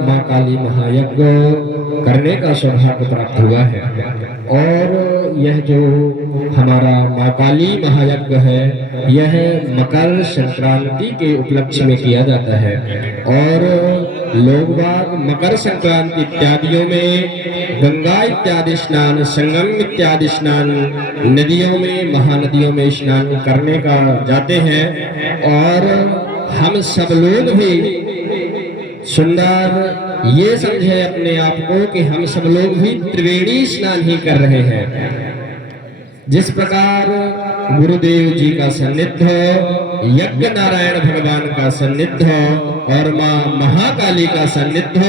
माँ काली महायज्ञ करने का सौभाग्य प्राप्त हुआ है। और यह जो हमारा माँ काली महायज्ञ है, यह मकर संक्रांति के उपलक्ष्य में किया जाता है। और लोग बाग मकर संक्रांति इत्यादियों में गंगा इत्यादि स्नान, संगम इत्यादि स्नान, नदियों में, महानदियों में स्नान करने का जाते हैं। और हम सब लोग भी सुंदर ये समझे अपने आप को कि हम सब लोग भी त्रिवेणी स्नान ही कर रहे हैं। जिस प्रकार गुरुदेव जी का सान्निध्य, यज्ञ नारायण भगवान का सान्निध्य और माँ महाकाली का सान्निध्य,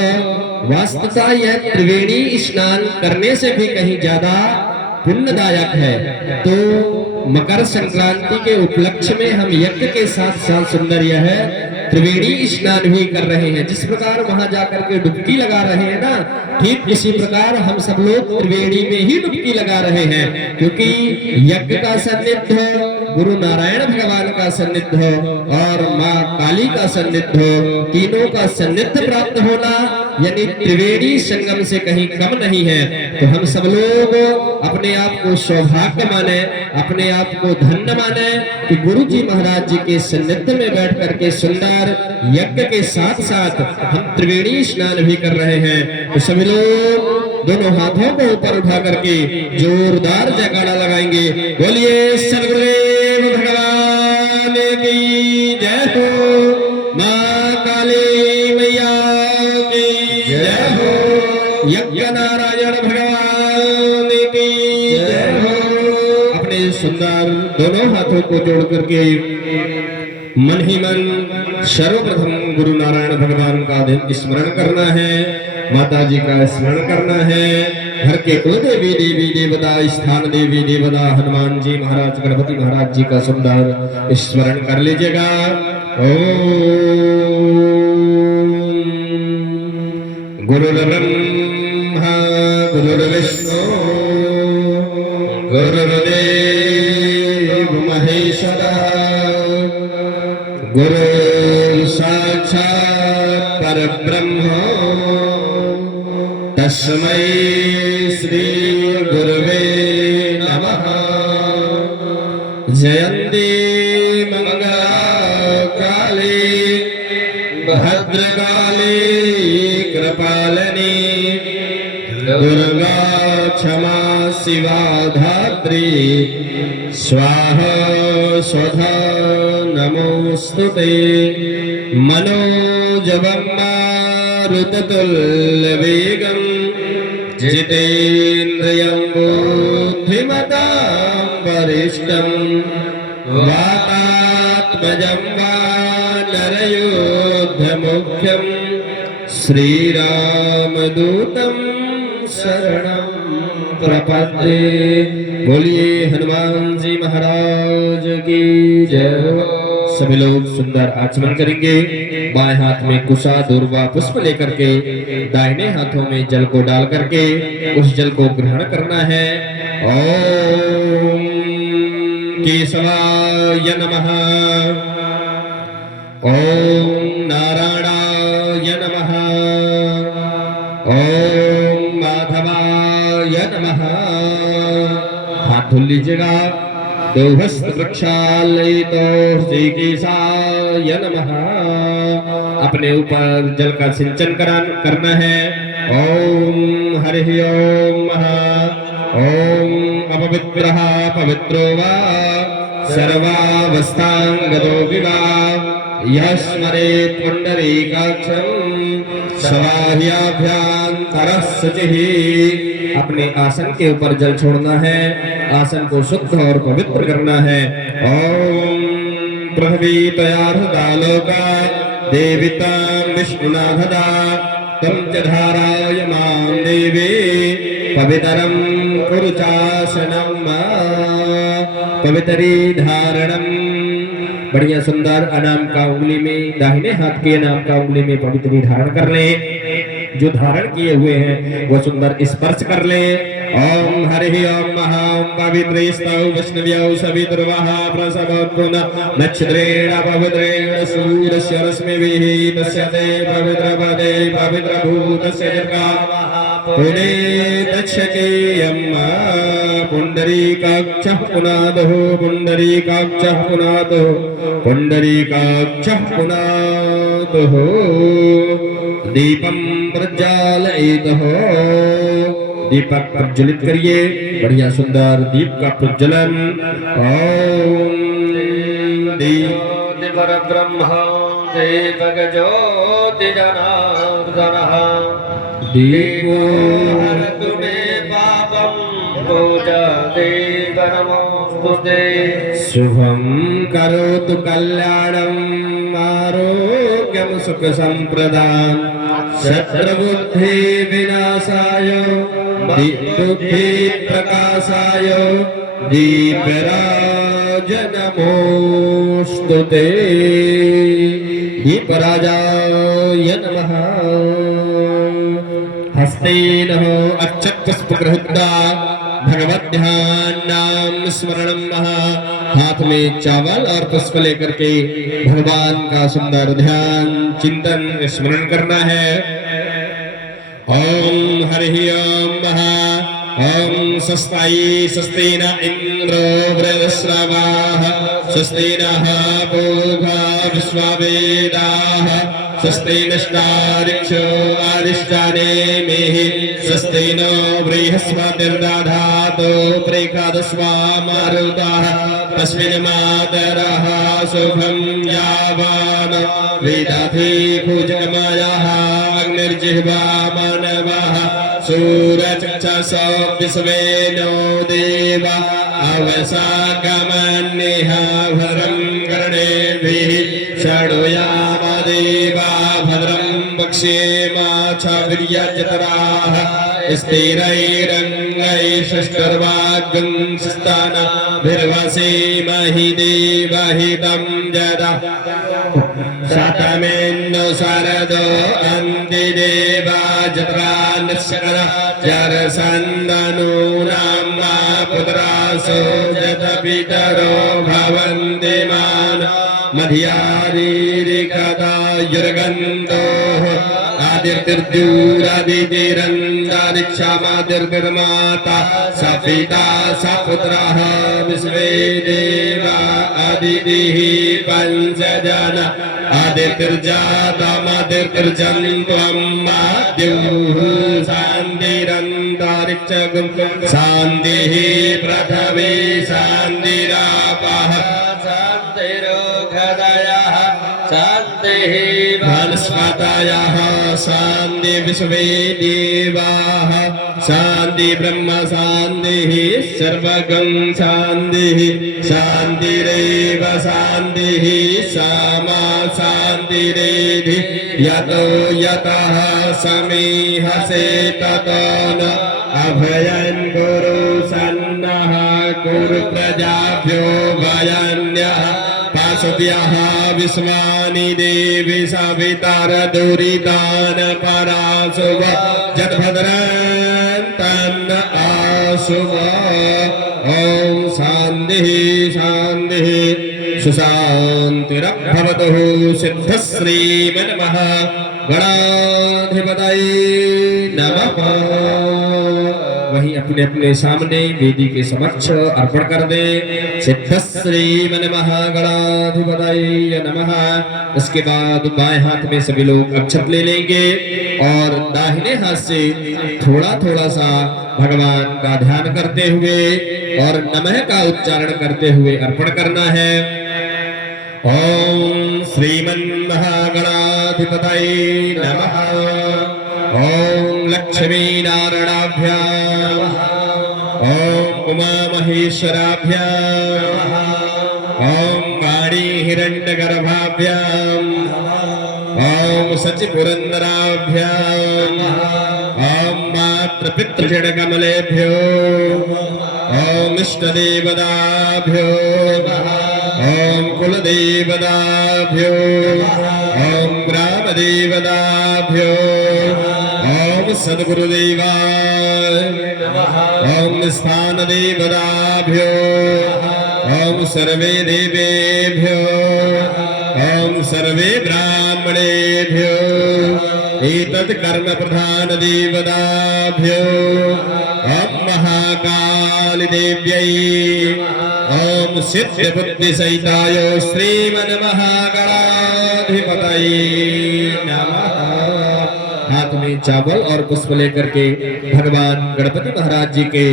वास्तवता यह त्रिवेणी स्नान करने से भी कहीं ज्यादा पुण्यदायक है। तो मकर संक्रांति के उपलक्ष्य में हम यज्ञ के साथ साथ सुंदर यह त्रिवेणी स्नान भी कर रहे हैं। जिस प्रकार वहां जाकर के डुबकी लगा रहे हैं ना, ठीक इसी प्रकार हम सब लोग त्रिवेणी में ही डुबकी लगा रहे हैं। क्योंकि यज्ञ का सान्निध्य, गुरु नारायण भगवान का सान्निध्य और माँ काली का सान्निध्य, तीनों का सान्निध्य प्राप्त होना यानी त्रिवेणी संगम से कहीं कम नहीं है। तो हम सब लोग अपने आप को सौभाग्य माने, अपने आप को धन्य माने कि गुरु जी महाराज जी के सान्निध्य में बैठ करके सुंदर यज्ञ के साथ साथ हम त्रिवेणी स्नान भी कर रहे हैं। तो सभी लोग दोनों हाथों को ऊपर उठा करके जोरदार जयकारा लगाएंगे। बोलिए सद्गुरुदेव भगवान की जय हो, माँ काली मैया की जय हो, यज्ञ नारायण भगवान की जय हो। अपने सुंदर दोनों हाथों को जोड़ करके मन ही मन सर्वप्रथम गुरु नारायण भगवान का स्मरण करना है, माता जी का स्मरण करना है, घर के कुल देवी देवी देवता, स्थान देवी देवता, हनुमान जी महाराज, गणपति महाराज जी का सुंदर स्मरण कर लीजिएगा। ओम गुरुर्ब्रह्मा गुरुर्विष्णु गुरुर्देव महेश्वरः, गुरु साक्षात् परब्रह्म तस्मै श्री गुरुवे नमः। जयन्ती मंगला काली भद्रकाली कृपालिनी, दुर्गा क्षमा शिवा धात्री, स्वाहा स्वधा नमोस्तुते। मनोजवं मारुततुल्यवेगं, जितेन्द्रियं बुद्धिमतां वरिष्ठं, वातात्मजं वानरयोद्धमुख्यं, श्रीरामदूतं शरणं प्रपद्ये। बोलिए हनुमान जी महाराज की जय हो। सभी लोग सुंदर आचमन करेंगे। बाएं हाथ में कुशा दूर्वा पुष्प लेकर के दाहिने हाथों में जल को डाल करके उस जल को ग्रहण करना है। ओम केशवाय नमः, ओम नारायणाय नमः, ओम माधवाय नमः। हाथ धुल लीजिएगा। देवहस्त वृक्षालयितो श्रीकेशाय नमः। अपने ऊपर जल का सिंचन करना है। ओम हरि ओम महा, ओम अपवित्रः पवित्रो वा सर्वावस्थांगतो विवा, यः स्मरेत् पुंडरीकाक्षं सवाह्याभ्यन्तरः शुचिः। अपने आसन के ऊपर जल छोड़ना है, आसन को शुद्ध और पवित्र करना है। ओम प्रभवीतयार्हदालोका देविता विष्णुनाथदा, तम च धारायमां देवी पवित्रं कुरु चासनं। पवित्री धारणम। बढ़िया सुंदर अनाम का उंगली में, दाहिने हाथ के अनाम का उंगली में पवित्री धारण कर लें। जो धारण किए हुए हैं वो सुंदर स्पर्श कर ले। ओम हरि ओम महा ओम पवित्रस्तौ विष्णुव्यौ सवितुर्वः प्रसवोत्पुन नक्षत्रेण पवित्रेण सूर्यस्य रश्मिभिः तस्य ते पवित्रपदे पवित्रभूतस्य जगामः पुने दक्षकेयम्मा पुण्डरीकाक्षः पुनादः पुण्डरीकाक्षः पुनादः पुण्डरीकाक्षः पुनादः दीपं प्रज्वालयितः दीपक प्रज्वलित करिए। बढ़िया सुंदर दीप का प्रज्वलन। ओम दीप परब्रह्म दीपक ज्योति जनार्दनः दीपो हरतु मे पापं पूजा देव नमोस्तुते। शुभं करोतु कल्याणम् आरोग्यं सुख संप्रदां शत्रुबुद्धि विनाशाय बुद्धि प्रकाशाय दीपराज नमोस्तुते। दीपराजाय नमः। हस्तेन अक्षतपुष्पगृहीत्वा भगवत ध्यान नाम स्मरणं महा। हाथ में चावल और पुष्प लेकर के भगवान का सुंदर ध्यान चिंतन स्मरण करना है। ओम हरि ओम महा ओम स्वस्ति स्वस्तिन इंद्रो वृधस्रवाः स्वस्ति नः पूर्वा विश्ववेदाः स्वस्ति नष्टारिक्षो अधिष्ठानेमिः स्वस्ति नो बृहस्पतिर्दधातु प्रेखादस्वा मारुताः तस्मिन् मातरः शुभं यावान् विदधि भुजगमयः अग्निर्जिह्वा मानवः सूरचक्षुषो विश्वेनो देवा अवसागमन्यः भद्रं कर्णेभिः शृणुयाम देवा भद्रं वक्ष्येमाक्षवीर्यजत्राः स्थिरैरङ्गैः स्तनाभिर्वसेमहि देवहितं जदा शतमेन्नो शरदो अन्ति देवा जत्रा निश्चर जरसन्दनूनां मा पुत्रासो जतपितरो भवन्ति मान मध्यारीरिकदा युर्गन्धोः आदिर्दिर्दूरादितिरन्दारिक्षामादिर्दिर्माता स पिता स पुत्रः विश्वे देवा अदितिः पञ्चजन आदिर्दिर्जातमादिर्दिर्जन्त्वं माद्युः शान्तिरन्तरिक्षगं शान्तिः पृथिवी शान्तिरापः शान्तिरोगदयः शान्तिः वनस्पतयः शान्ति विश्वे देवाः शान्ति ब्रह्म शान्तिः सर्वगं शान्तिः शान्तिरेव शान्तिः सामा शान्तिरेधि यतो यतः समीहसे ततो न अभयं कुरु सन्नः कुरु प्रजाभ्यो भयन्यः पाशुभ्यः विश्वानि देवी सवितार दुरितान पराशुभ जगभद्रं तन्न आशुभ। ओम शान्तिः शान्तिः सुशान्तिरभवतु सिद्धश्रीमन्मः गणाधिपतये नमः। वहीं अपने अपने सामने वेदी के समक्ष अर्पण कर दे। सिद्धश्रीमन्मः गणाधिपतये नमः। इसके बाद बाएं हाथ में सभी लोग अक्षत ले लेंगे और दाहिने हाथ से थोड़ा थोड़ा सा भगवान का ध्यान करते हुए और नमः का उच्चारण करते हुए अर्पण करना है। ओम श्रीमन्महागणाधिपतये नमः। ओम लक्ष्मी नारायणाभ्याम् ओम उमा महेश्वराभ्याम् ओम वाणी हिरण्यगर्भाभ्याम् ओम सचिपुरन्दराभ्याम् ओम मातृपितृषड्कमलेभ्यो ओम इष्टदेवताभ्यो ओम कुलदेवताभ्यो ओम ग्रामदेवताभ्यो ओम सद्गुरुदेवाय नमः ओम स्थान देवताभ्यो ओम सर्वे देवेभ्यो ओम सर्वे ब्राह्मणेभ्यो एतत् कर्म प्रधान देवताभ्यो ओम महाकाल देव्यै ओम सिद्ध बुद्धि सहिताय श्रीमन् महागणाधिपतये नमः। हाथ में चावल और पुष्प लेकर के भगवान गणपति महाराज जी के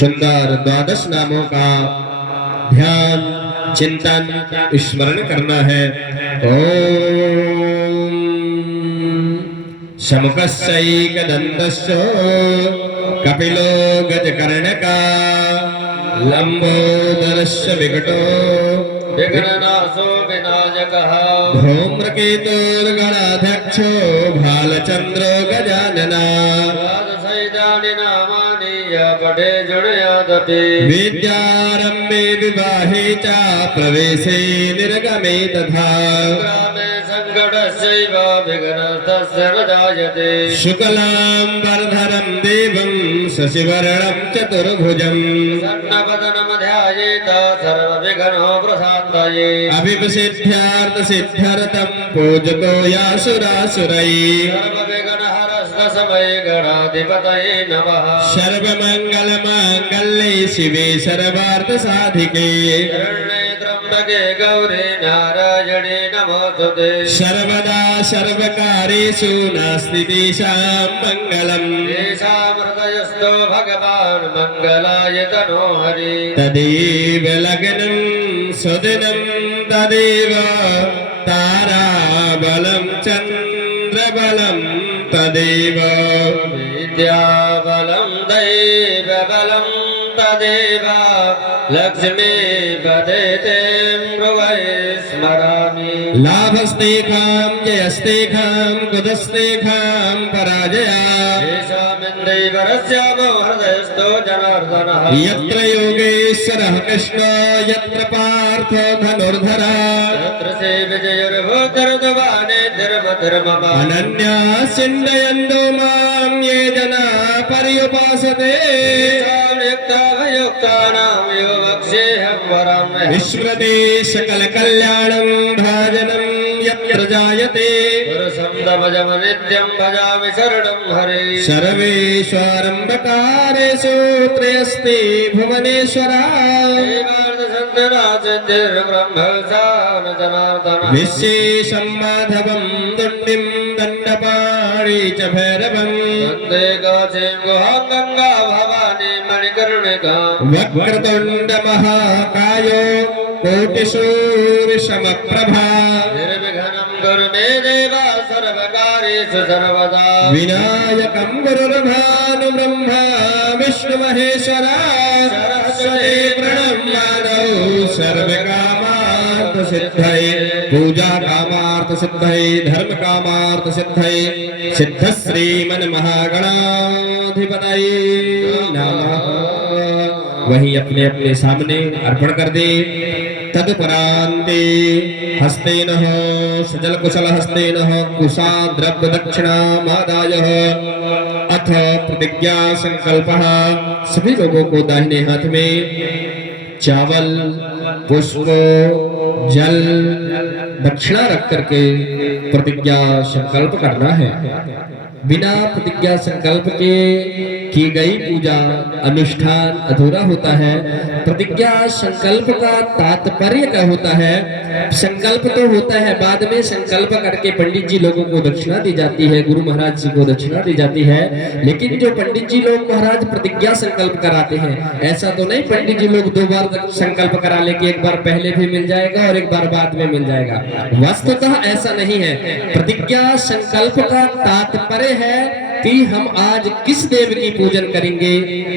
सुंदर द्वादश नामों का ध्यान चिंतन स्मरण करना है। ओम शमुकस्यैकदन्तश्च कपिलो गजकर्णका लंबोदरस्य विकटो विघ्ननाशो विनायकः धूम्रकेतुर्गणाध्यक्षो भालचंद्रो गजानना द्वादशैतानि नामानि य पठे जुणयादपि विद्यारम्भे विवाहे च प्रवेशे निर्गमे तथा ग्रामे सङ्कटस्यैव विघ्नस्तस्य न जायते शुक्लाम्बरधरं देवं शशिवर्णं चतुर्भुजं सन्नपतनमध्यायेत सर्वविघ्नो प्रशान्तये अभिसिद्ध्यार्थसिद्ध्यर्थं पूजतो यासुरासुरैः सर्वविघ्नहरस्तस्मै गणाधिपतये नमः सर्वमङ्गलमाङ्गल्ये शिवे सर्वार्थसाधिके शरण्ये त्र्यम्बके गौरी नारायणे नमोस्तुते सर्वदा सर्वकारेषु नास्ति तेषां मङ्गलम् येषामृतयस्तो भगवान् मङ्गलाय तनो हरि तदेव लग्नं सुदिनं तदेव ताराबलं चन्द्रबलं तदेव विद्याबलं दैवबलं तदेव लक्ष्मीपदे मृगै स्मरामि लाभस्तेखां जयस्तेखां कुतस्तेखां पराजया येषामिन्द्रैवरस्यामो हृदयस्थो जनार्दनः यत्र योगेश्वरः कृष्ण यत्र पार्थो धनुर्धरा तत्र से विजयुर्भूतर्दवाने धर्मधर्मः अनन्या चिन्तयन्तो मां ये जना पर्युपासते युक्ताभयुक्तानां यो वक्ष्येऽहं वरं विस्मृते सकलकल्याणं भाजनं यत्र जायते पुरुषं तपजम नित्यं भजामि शरणं हरे सर्वेष्वरम्भकारेषु त्रयस्ते भुवनेश्वरा देवार्धसन्धरासिद्धिर्ब्रह्मचान जनार्दनः विशेषं माधवं दण्डिं दण्डपाणि च भैरवम् वन्दे काशीं गुहां गङ्गा भवानी मणिकर्णिका वक्रतुण्ड महाकायो कोटिसूर्यसमप्रभा निर्विघ्नं कुरु मे देव सर्वकार्येषु सर्वदा विनायकं गुरुर्भानु ब्रह्मा विष्णु महेश्वरा सरस्वती प्रणम्यानौ सर्वकामार्थ सिद्धये पूजा कामार्थ सिद्धये धर्म कामार्थ सिद्धये सिद्ध श्रीमन् महागणाधिपतये नमः। वही अपने अपने सामने अर्पण कर दे। तदुपरान्ते हस्तेन सजल कुशल हस्तेन कुशा द्रव्य दक्षिणामादाय अथ प्रतिज्ञा संकल्प। सभी लोगों को दाहिने हाथ में चावल पुष्प जल दक्षिणा रख करके प्रतिज्ञा संकल्प करना है। बिना प्रतिज्ञा संकल्प के की गई पूजा अनुष्ठान अधूरा होता है। प्रतिज्ञा संकल्प का तात्पर्य क्या होता है? संकल्प तो होता है, बाद में संकल्प करके पंडित जी लोगों को दक्षिणा दी जाती है, गुरु महाराज जी को दक्षिणा दी जाती है। लेकिन जो पंडित जी लोग महाराज प्रतिज्ञा संकल्प कराते हैं, ऐसा तो नहीं पंडित जी लोग 2 बार संकल्प करा ले कि एक बार पहले भी मिल जाएगा और एक बार बाद में मिल जाएगा। वस्तुतः ऐसा नहीं है। प्रतिज्ञा संकल्प का तात्पर्य है कि हम आज किस देव की पूजन करेंगे,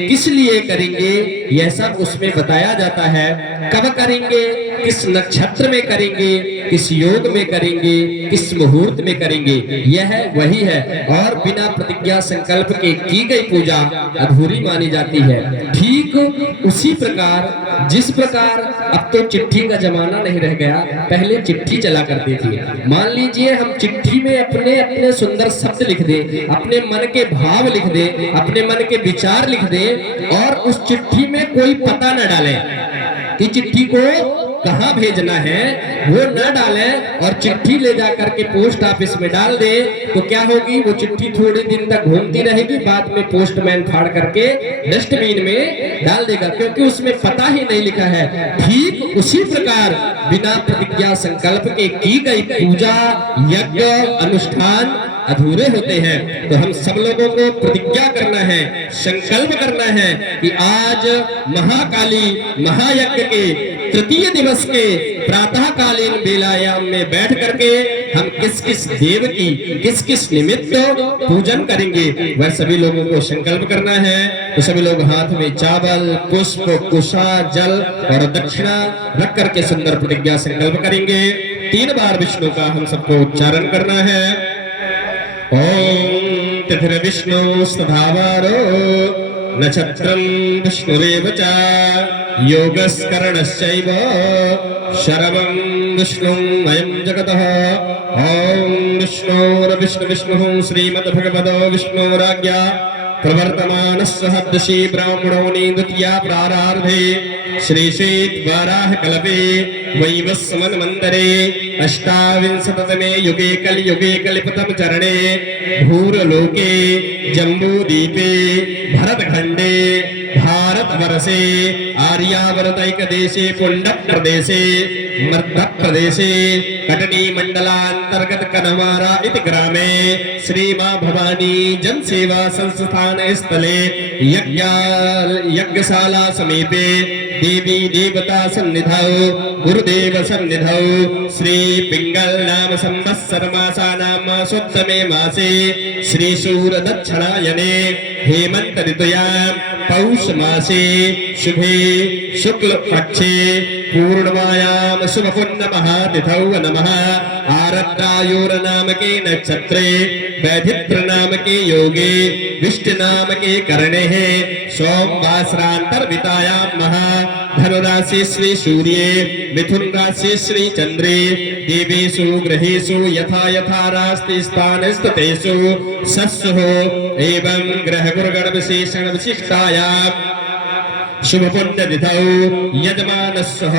किस लिए करेंगे, यह सब उसमें बताया जाता है। कब करेंगे, किस नक्षत्र में करेंगे, किस योग में करेंगे, किस मुहूर्त में करेंगे, यह वही है। और बिना प्रतिज्ञा संकल्प के की गई पूजा अधूरी मानी जाती है। ठीक उसी प्रकार जिस प्रकार अब तो चिट्ठी का जमाना नहीं रह गया, पहले चिट्ठी चला करती थी। मान लीजिए हम चिट्ठी में अपने अपने सुंदर शब्द लिख दें, अपने मन के भाव लिख दें, अपने मन के विचार लिख दें और उस चिट्ठी में कोई पता न डालें कि चिट्ठी को कहां भेजना है, वो न डालें और चिट्ठी ले जा करके पोस्ट ऑफिस में डाल दे, तो क्या होगी, वो चिट्ठी थोड़े दिन तक घूमती रहेगी, बाद में पोस्टमैन फाड़ करके डस्टबिन में डाल देगा, क्योंकि उसमें पता ही नहीं लिखा है। ठीक उसी प्रकार बिना प्रतिज्ञा संकल्प के की गई पूजा, यज्ञ, अनुष्ठान अधूरे होते हैं। तो हम सब लोगों को प्रतिज्ञा करना है, संकल्प करना है कि आज महाकाली महायज्ञ के तृतीय दिवस के प्रातःकालीन बेलायाम में बैठ करके हम किस किस देव की किस किस निमित्त पूजन करेंगे, वह सभी लोगों को संकल्प करना है। तो सभी लोग हाथ में चावल, पुष्प, कुशा, जल और दक्षिणा रख करके सुंदर प्रतिज्ञा संकल्प करेंगे। 3 बार विष्णु का हम सबको उच्चारण करना है। ओम तिथिर्विष्णुस्तथावारो नक्षत्रं विष्णुरेव च योगस्करणश्चैव शरवं विष्णुं अयं जगतः। ओम विष्णुर्विष्णुः श्रीमद्भगवतो विष्णुराज्ञा प्रवर्तमानस्य हद्दशी ब्राह्मणोनि द्वितीया प्रारार्धे श्रीशेद्वाराह कल्पे वैवस्वन्मन्वन्तरे अष्टाविंशततमे युगे कलियुगे कलिपतम चरणे भूरलोके जम्बूद्वीपे भरतखण्डे भारतवर्षे आर्यावर्तैक देशे पुण्डक प्रदेशे मध्य प्रदेशे कटनी मंडलांतर्गत कनवारा इति ग्रामे श्री मां भवानी जन सेवा संस्थान स्थले यज्ञशाला समीपे देवी देवता सन्निधौ गुरुदेव सन्निधौ श्री पिंगल नाम संवत्सर मासानां मासोत्तमे मासे श्री सूर दक्षिणायने हेमंत ऋतुयां पौष मासे शुभे शुक्ल पक्षे पूर्णमायां शुभ पुण्य महातिथौ नमः। आरद्रायोर नामके नक्षत्रे वैधित्र नामके योगे विष्णु नामके करणे सोमवासरांतर्वितायां महा धनुराशि श्री सूर्ये मिथुन राशि श्री चंद्रे देवेषु ग्रहेषु यथा यथा राशि स्थान स्थितेषु सस्सु एवं ग्रह गुरुगण विशेषण विशिष्टायां शुभ पुण्य तिथौ यजमानस्सह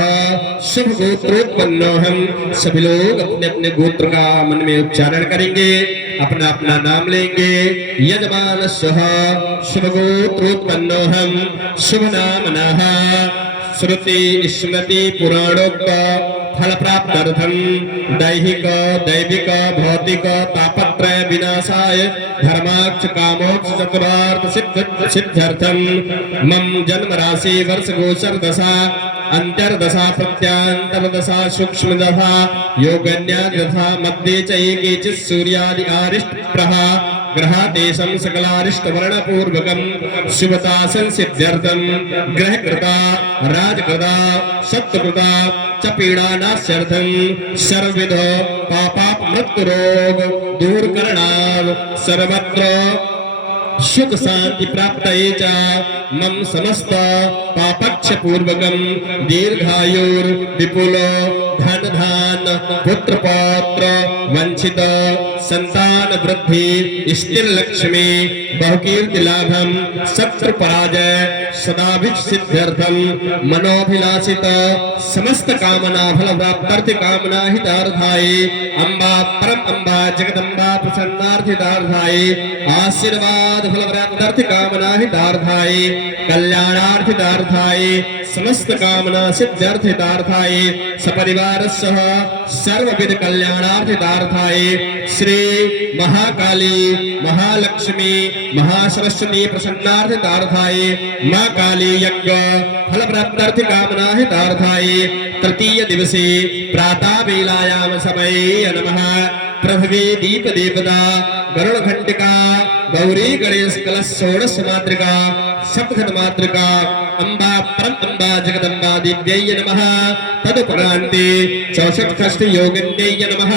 शुभ गोत्रोत्पन्नोहम। सभी लोग अपने अपने गोत्र का मन में उच्चारण करेंगे, अपना अपना नाम लेंगे। यजमानस्सह शुभ गोत्रोत्पन्नोहम शुभ नामनः श्रुति स्मृति पुराणोक्त फल प्राप्त्यर्थम दैहिक दैविक भौतिक तापत्रय विनाशाय धर्माक्ष कामोक्ष चतुरार्थ सिद्ध्यर्थम मम जन्म राशि वर्ष गोचर दशा अंतर्दशा प्रत्यांतर दशा सूक्ष्म दशा योगन्या दशा मध्य च केचित् सूर्यादि आरिष्ट प्रहा ग्रहादेशं सकलारिष्ट वर्ण पूर्वकं शुभता संसिद्ध्यर्थं ग्रहकृता राजकृता सत्कृता च पीडानास्यर्थं सर्वविध पापाप मृत्यु रोग दूर करणाव सर्वत्र सुख शांति प्राप्त मम समस्त पापक्ष पूर्वकम दीर्घायुर विपुल धन धान पुत्र पौत्र वंचित संतान वृद्धि स्थिर लक्ष्मी बहुकीर्ति लाभम शत्रु पराजय सदाभिष्ट सिद्ध्यर्थम मनोभिलाषित समस्त कामना फल प्राप्त्यर्थ कामना हितार्थाय अम्बा परम अम्बा जगदम्बा प्रसन्नार्थितार्थाय आशीर्वाद फल प्राप्त्यर्थ कामना हितार्थाय कल्याणार्थितार्थाय समस्त कामना सिद्ध्यर्थितार्थाय सपरिवार सह सर्वविध कल्याणार्थितार्थाय श्री महाकाली महालक्ष्मी महासरस्वती प्रसन्नार्थितार्थाय मां काली यज्ञ फल प्राप्त्यर्थ कामना हितार्थाय तृतीय दिवसे प्रातः वेलायाम समय नमः पृथ्वी दीप देवता गरुड़ घंटिका गौरी गणेश कलश षोडश मातृका सप्तघन मातृका अम्बा परम अम्बा जगदम्बा दिव्यै नमः तदुपरान्ते 64 षष्ठी योगिन्यै नमः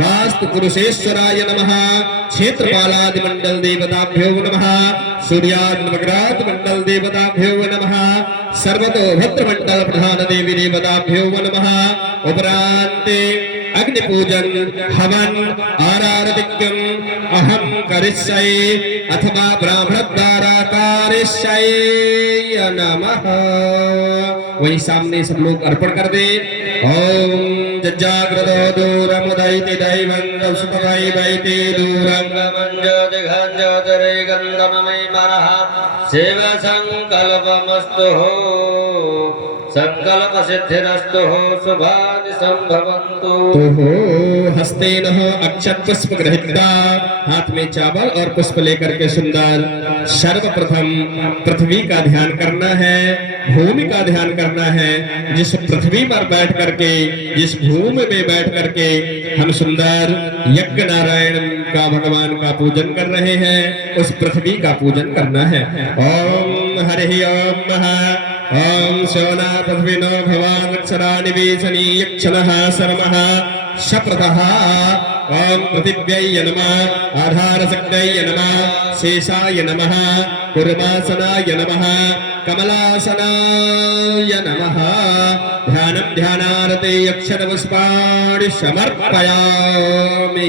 वास्तु पुरुषेश्वराय नमः क्षेत्रपालादि मंडल देवताभ्यो नमः सूर्यादि नवग्रह मंडल देवताभ्यो नमः सर्वतो भद्र मंडल प्रधान देवी देवताभ्यो नमः उपरान्ते अग्नि पूजन हवन आराधनम् अहम करिष्ये अथवा ब्राह्मण द्वारा करिष्ये नमः। वही सामने सब लोग अर्पण कर दे। ओम जज्जाग्रतो दूरमुदैति दैवं सुतवै वैति दूरं गमञ्जोतिघञ्जोतिरे गन्धममि मनः शिव संकल्पमस्तु संकल्प सिद्धिरस्तु शुभानि संभवन्तु। हस्तेन अक्षत पुष्प गृहीत्वा हाथ में चावल और पुष्प लेकर के सुंदर सर्वप्रथम पृथ्वी का ध्यान करना है, भूमि का ध्यान करना है। जिस पृथ्वी पर बैठ करके जिस भूमि में बैठ करके हम सुंदर यज्ञ नारायण का भगवान का पूजन कर रहे हैं, उस पृथ्वी का पूजन करना है। ओम हरि ओम ओम शोना पृथ्वीनो भवान् अक्षराणि वीसनी यक्षणः शर्मः शप्रदः। ओम पृथिव्यै नमः आधारशक्त्यै नमः शेषाय नमः कुर्मासनाय नमः कमलासनाय नमः। ध्यानं ध्यानारते अक्षरपुष्पाणि समर्पयामि।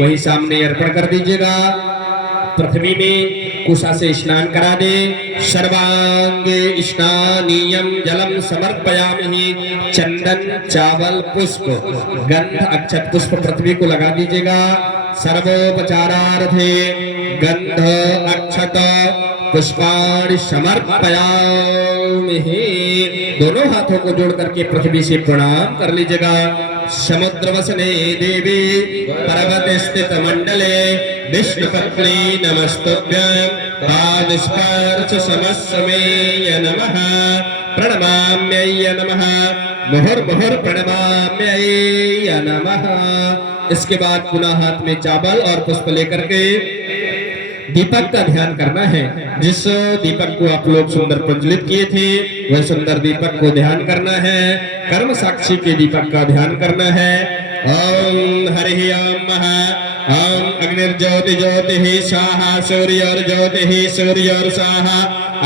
वही सामने अर्पण कर दीजिएगा। पृथ्वी में कुशा से स्नान करा दे। सर्वांगे स्नानीयम जलम समर्पयामि। चंदन चावल पुष्प गंध अक्षत पुष्प पृथ्वी को लगा दीजिएगा। सर्वोपचारार्थे गंध अक्षत पुष्पाणि समर्पयामि। दोनों हाथों को जोड़ करके पृथ्वी से प्रणाम कर लीजिएगा। समुद्र वसने देवी पर्वत स्थित मंडले विष्णुपत्नी नमस्तुभ्यं पादस्पर्श समस्मेय नमः प्रणमाम्यै नमः मुहुर्मुहुर् प्रणमाम्यै नमः। इसके बाद पुनः हाथ में चावल और पुष्प लेकर के दीपक का ध्यान करना है। जिस दीपक को आप लोग सुंदर प्रज्वलित किए थे वह सुंदर दीपक को ध्यान करना है। कर्म साक्षी के दीपक का ध्यान करना है। ओम हरि ओम ओम अग्निर्ज्योति ज्योतिः स्वाहा सूर्योर्ज्योतिः सूर्योर्स्वाहा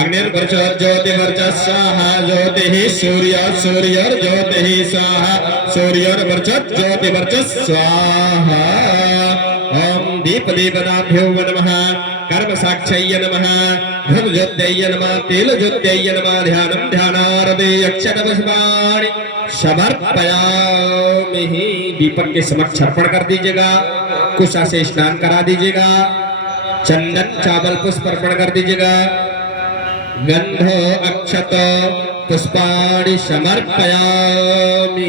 अग्निर्वर्चोर्ज्योतिवर्चः स्वाहा ज्योतिः सूर्योर्ज्योतिः स्वाहा सूर्योर्वर्चोर्ज्योतिवर्चः स्वाहा। ओम दीप देवताभ्यो नमः कर्म साक्षय नमः धूम ज्योत्यै नमः तेल ज्योत्यै नमः ध्यानं ध्यानारते अक्षतपुष्पाणि समर्पयामि। दीपक के समक्ष अर्पण कर दीजिएगा। कुशा से स्नान करा दीजिएगा। चंदन चावल पुष्प अर्पण कर दीजिएगा। गंध अक्षत पुष्पाणि समर्पयामि।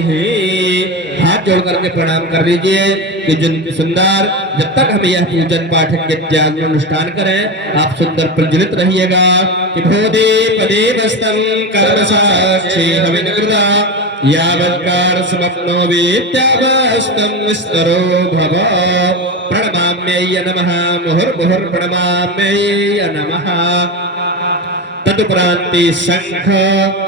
हाथ जोड़ करके प्रणाम कर लीजिए। पूजन सुंदर जब तक हम यह पूजन पाठ इत्यादि अनुष्ठान करें आप सुंदर प्रज्वलित रहिएगा। कि भोदे पदे वस्तम कर्म साक्षी हविनकृता यावत्कार समप्नो वेत्यावस्तम विस्तरो भव। प्रणमाम्यै नमः मुहुर्मुहुर् प्रणमाम्यै नमः। तदुपरांति शंख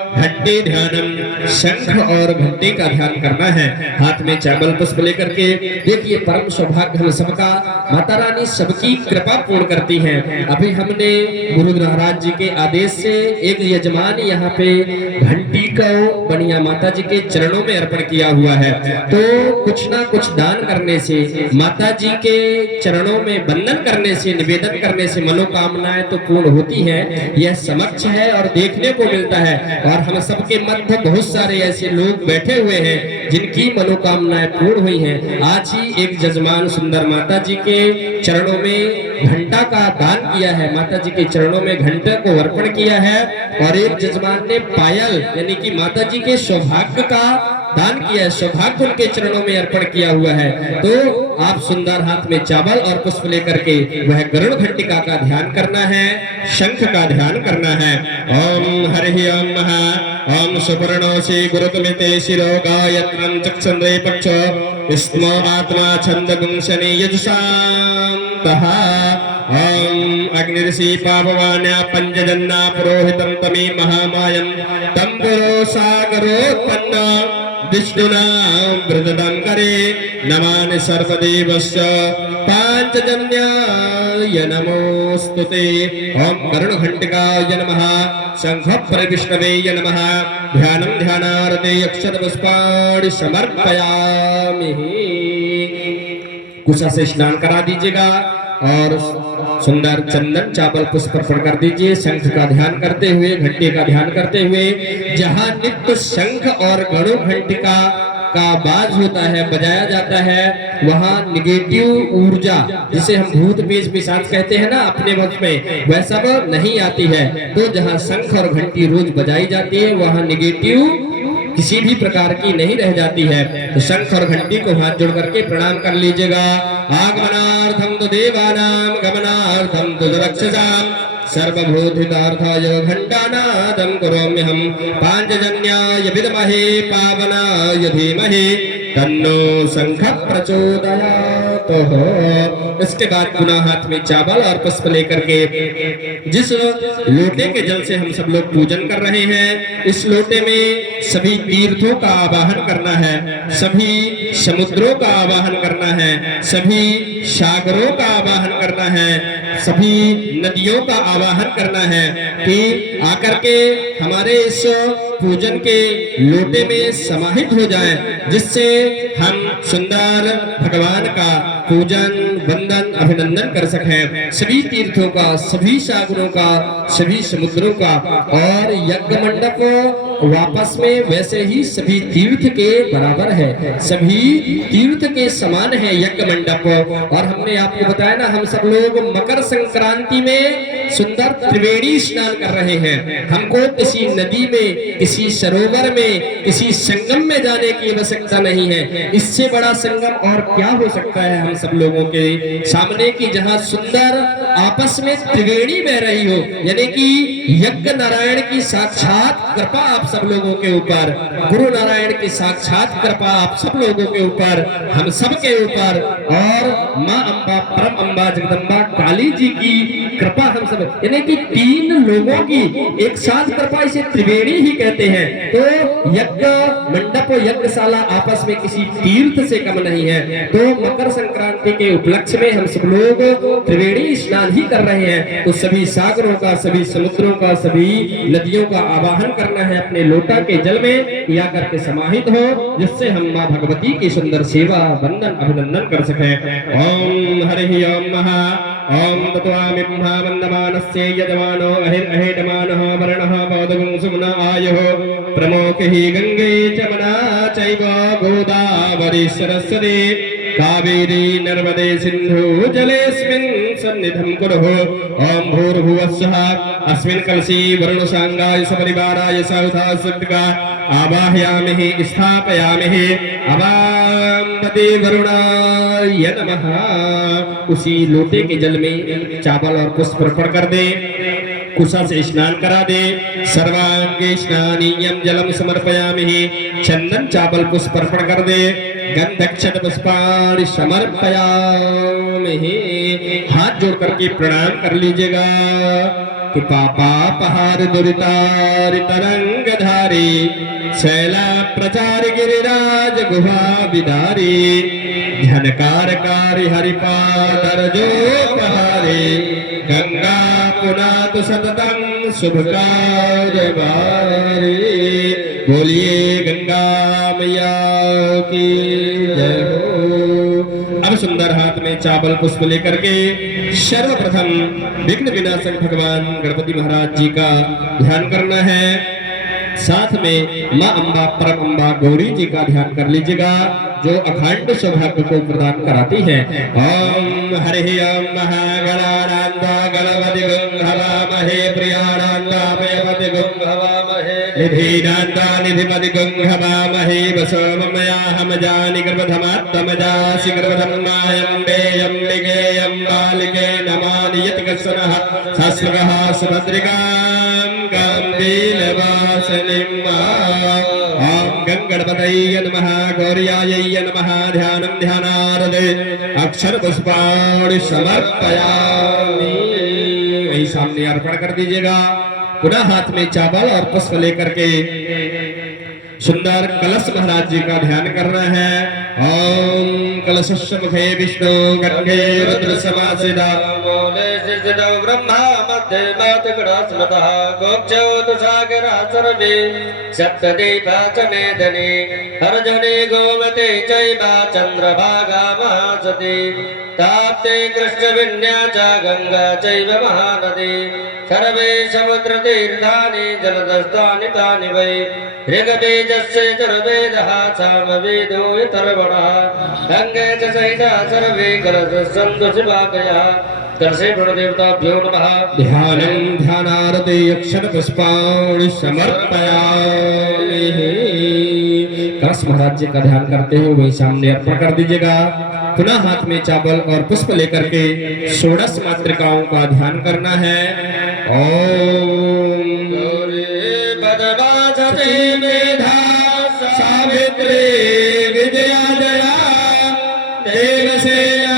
घंटी ध्यानम शंख और घंटी का ध्यान करना है। हाथ में चावल पुष्प लेकर के देखिए परम सौभाग्य हम सबका माता रानी सबकी कृपा पूर्ण करती हैं। अभी हमने गुरु महाराज जी के आदेश से एक यजमान यहाँ पे घंटी को बनिया माता जी के चरणों में अर्पण किया हुआ है। तो कुछ ना कुछ दान करने से माता जी के चरणों में वंदन करने से निवेदन करने से मनोकामनाएं तो पूर्ण होती हैं। यह समक्ष है और देखने को मिलता है। और हम सबके मध्य बहुत सारे ऐसे लोग बैठे हुए हैं जिनकी मनोकामनाएं पूर्ण हुई हैं। आज ही एक जजमान सुंदर माता जी के चरणों में घंटा का दान किया है। माता जी के चरणों में घंटा को अर्पण किया है। और एक जजमान ने पायल यानी कि माता जी के सौभाग्य का दान किया है, सौभाग्य उनके चरणों में अर्पण किया हुआ है। तो आप सुंदर हाथ में चावल और पुष्प लेकर के वह गरुड़ घंटिका का ध्यान करना है, शंख का ध्यान करना है। ओम हरि ओम महा ओम सुपर्णोसी गुरुतमिते शिरो गायत्रं चक्षन्द्रे पक्ष स्म आत्मा छंदगुं शनि यजुषान्तः। ओम अग्निर्षि पापवान्या पंचजन्ना पुरोहितं तमे महामायं तं पुरो सागरोत्पन्न विष्णुना वृदं करे नमानि सर्वदेवस्य पांचजन्याय नमोस्तुते। ओम गरुड़ घंटिकाय नमः शंख विष्णवे नमः। ध्यानं ध्यानार्थे अक्षत पुष्पाणि समर्पयामि। कुशा से स्नान करा दीजिएगा और सुंदर चंदन चावल पुष्प अर्पण कर दीजिए। शंख का ध्यान करते हुए, घंटी का ध्यान करते हुए, जहां नित्य शंख और गरुड़ घंटिका का बाज होता है, बजाया जाता है, वहां निगेटिव ऊर्जा, जिसे हम भूत पेश पिशाच कहते हैं ना अपने वक्त में, वह सब नहीं आती है। तो जहां शंख और घंटी रोज बजाई जाती है, वहां निगेटिव किसी भी प्रकार की नहीं रह जाती है। तो शंख और घंटी को हाथ जोड़ करके प्रणाम कर लीजिएगा। आगमनार्थम तो देवानाम गमनार्थम तो रक्षसाम सर्वभूतितार्थाय घंटानादं करोम्यहम् पांचजन्याय विद्महे पावनाय धीमहि तन्नो शंख प्रचोदयात्। इसके बाद पुनः हाथ में चावल और पुष्प लेकर के जिस लोटे के जल से हम सब लोग पूजन कर रहे हैं, इस लोटे में सभी तीर्थों का आवाहन करना है, सभी समुद्रों का आवाहन करना है, सभी सागरों का आवाहन करना है, सभी नदियों का आवाहन करना है कि आकर के हमारे इस पूजन के लोटे में समाहित हो जाएं, जिससे हम सुंदर भगवान का पूजन, वंदन, अभिनंदन कर सकें। सभी तीर्थों का, सभी सागरों का, सभी समुद्रों का। और यज्ञ मंडप वापस में वैसे ही सभी तीर्थ के बराबर है, सभी तीर्थ के समान है यज्ञ मंडप। और हमने आपको बताया ना, हम सब लोग मकर संक्रांति में सुंदर त्रिवेणी स्नान कर रहे हैं। हमको किसी नदी में, किसी सरोवर में, किसी संगम में जाने की आवश्यकता नहीं है। इससे बड़ा संगम और क्या हो सकता है हम सब लोगों के सामने, की जहां सुंदर आपस में त्रिवेणी बह रही हो, यानी कि यज्ञ नारायण की साक्षात कृपा आप सब लोगों के ऊपर, गुरु नारायण की साक्षात कृपा आप सब लोगों के ऊपर, हम सब के ऊपर, और माँ अम्बा, परम अम्बा, जगदम्बा काली जी की कृपा हम सब, यानी कि तीन लोगों की एक साथ कृपा, इसे त्रिवेणी ही कहते हैं। तो यज्ञ मंडप, यज्ञशाला आपस में किसी तीर्थ से कम नहीं है। तो मकर संक्रांति के उपलक्ष्य में हम सब लोग त्रिवेणी स्नान ही कर रहे हैं। तो सभी सागरों का, सभी समुद्रों का, सभी नदियों का आवाहन करना है अपने लोटा के जल में, या करके समाहित हो, जिससे हम माँ भगवती की सुंदर सेवा, वंदन, अभिनंदन कर सके। ओम हरि ओम महा ओम तत्वामि वंदमानस्य यजमानो अहिर्अहेडमानः वर्णः पौदगुं सुमना आयुः प्रमोखहि गंगे चमना चैव गोदावरी सरस्वती कावेरी नर्मदे सिंधु जलेस्मिन् सन्निधं कुरुः। ओम भूर्भुवस्सः अस्मिन् कलशे वरुण सांगाय सपरिवाराय साहुधा सत्का आवाहयामि स्थापयामि अवामते वरुणाय नमः। उसी लोटे के जल में चावल और पुष्प अर्पण कर दे, कुशा से स्नान करा दे। सर्वांगे स्नानीयं जलम समर्पयामि। चंदन चावल पुष्प अर्पण कर दे। गंधक्षत पुष्पाणि समर्पयामि। हाथ जोड़ करके प्रणाम कर लीजिएगा कि पापा पहाड़ दुरितारि तरंग धारी शैला प्रचार गिरिराज गुहा विदारी झनकार कारी हरिपादर जो पहारे गंगा पुनातु सततम शुभ कार्य बारे। बोलिए गंगा मैया की जय हो। अब सुंदर हाथ में चावल पुष्प लेकर के सर्वप्रथम विघ्न विनाशक भगवान गणपति महाराज जी का ध्यान करना है। साथ में माँ अम्बा, परम अम्बा गौरी जी का ध्यान कर लीजिएगा, जो अखंड सौभाग्य को प्रदान कराती है। ओम हरि ओम महागणानंदा गणपति गं हवामहे प्रियानंदा भयपति गं हवामहे निधिनंदा निधिपति गुंहवामहे वसोमया हम जानि गर्भधमात्तमजासि गर्भधम्मायम्बेयम्बिकेयं बालिके नमानि यत्कसनः सहस्रगः सुभद्रिकां गम्भीरवासनिं ॐ गङ्गणपतये नमः गौर्यायै नमः ध्यानं ध्यानारदे अक्षरपुष्पाणि समर्पयामि। वही सामने अर्पण कर दीजिएगा। पुनः हाथ में चावल और पुष्प लेकर के सुंदर कलश महाराज जी का ध्यान करना है। ओम कलशस्य मुखे विष्णु कंठे रुद्र समासिदा मूले सिद्धितो ब्रह्मा मध्ये मातृगणास्मतः गोक्षोतु सागरासरणे सप्तदीपा च मेदने अर्जुने गोमते चैवा चन्द्रभागा महासती ताप्ते कृष्णविन्या च गंगा चैव महानदी सर्वे समुद्रतीर्थानि जलदस्तानि तानि वै ऋग्बीजस्य चतुर्वेदः सामवेदो यतर्वणः गङ्गे च सहिता सर्वे कलशस्सन्तु शिवाकयः दर्शे प्रणदेवताभ्यो नमः। ध्यानं ध्यानारते अक्षर पुष्पाणि समर्पयामि। कलश महाराज जी का ध्यान करते हुए वही सामने अर्पण कर दीजिएगा। पुनः हाथ में चावल और पुष्प लेकर के षोडश मातृकाओं का ध्यान करना है। ओम मेधा सावित्री विजया जया देवसेना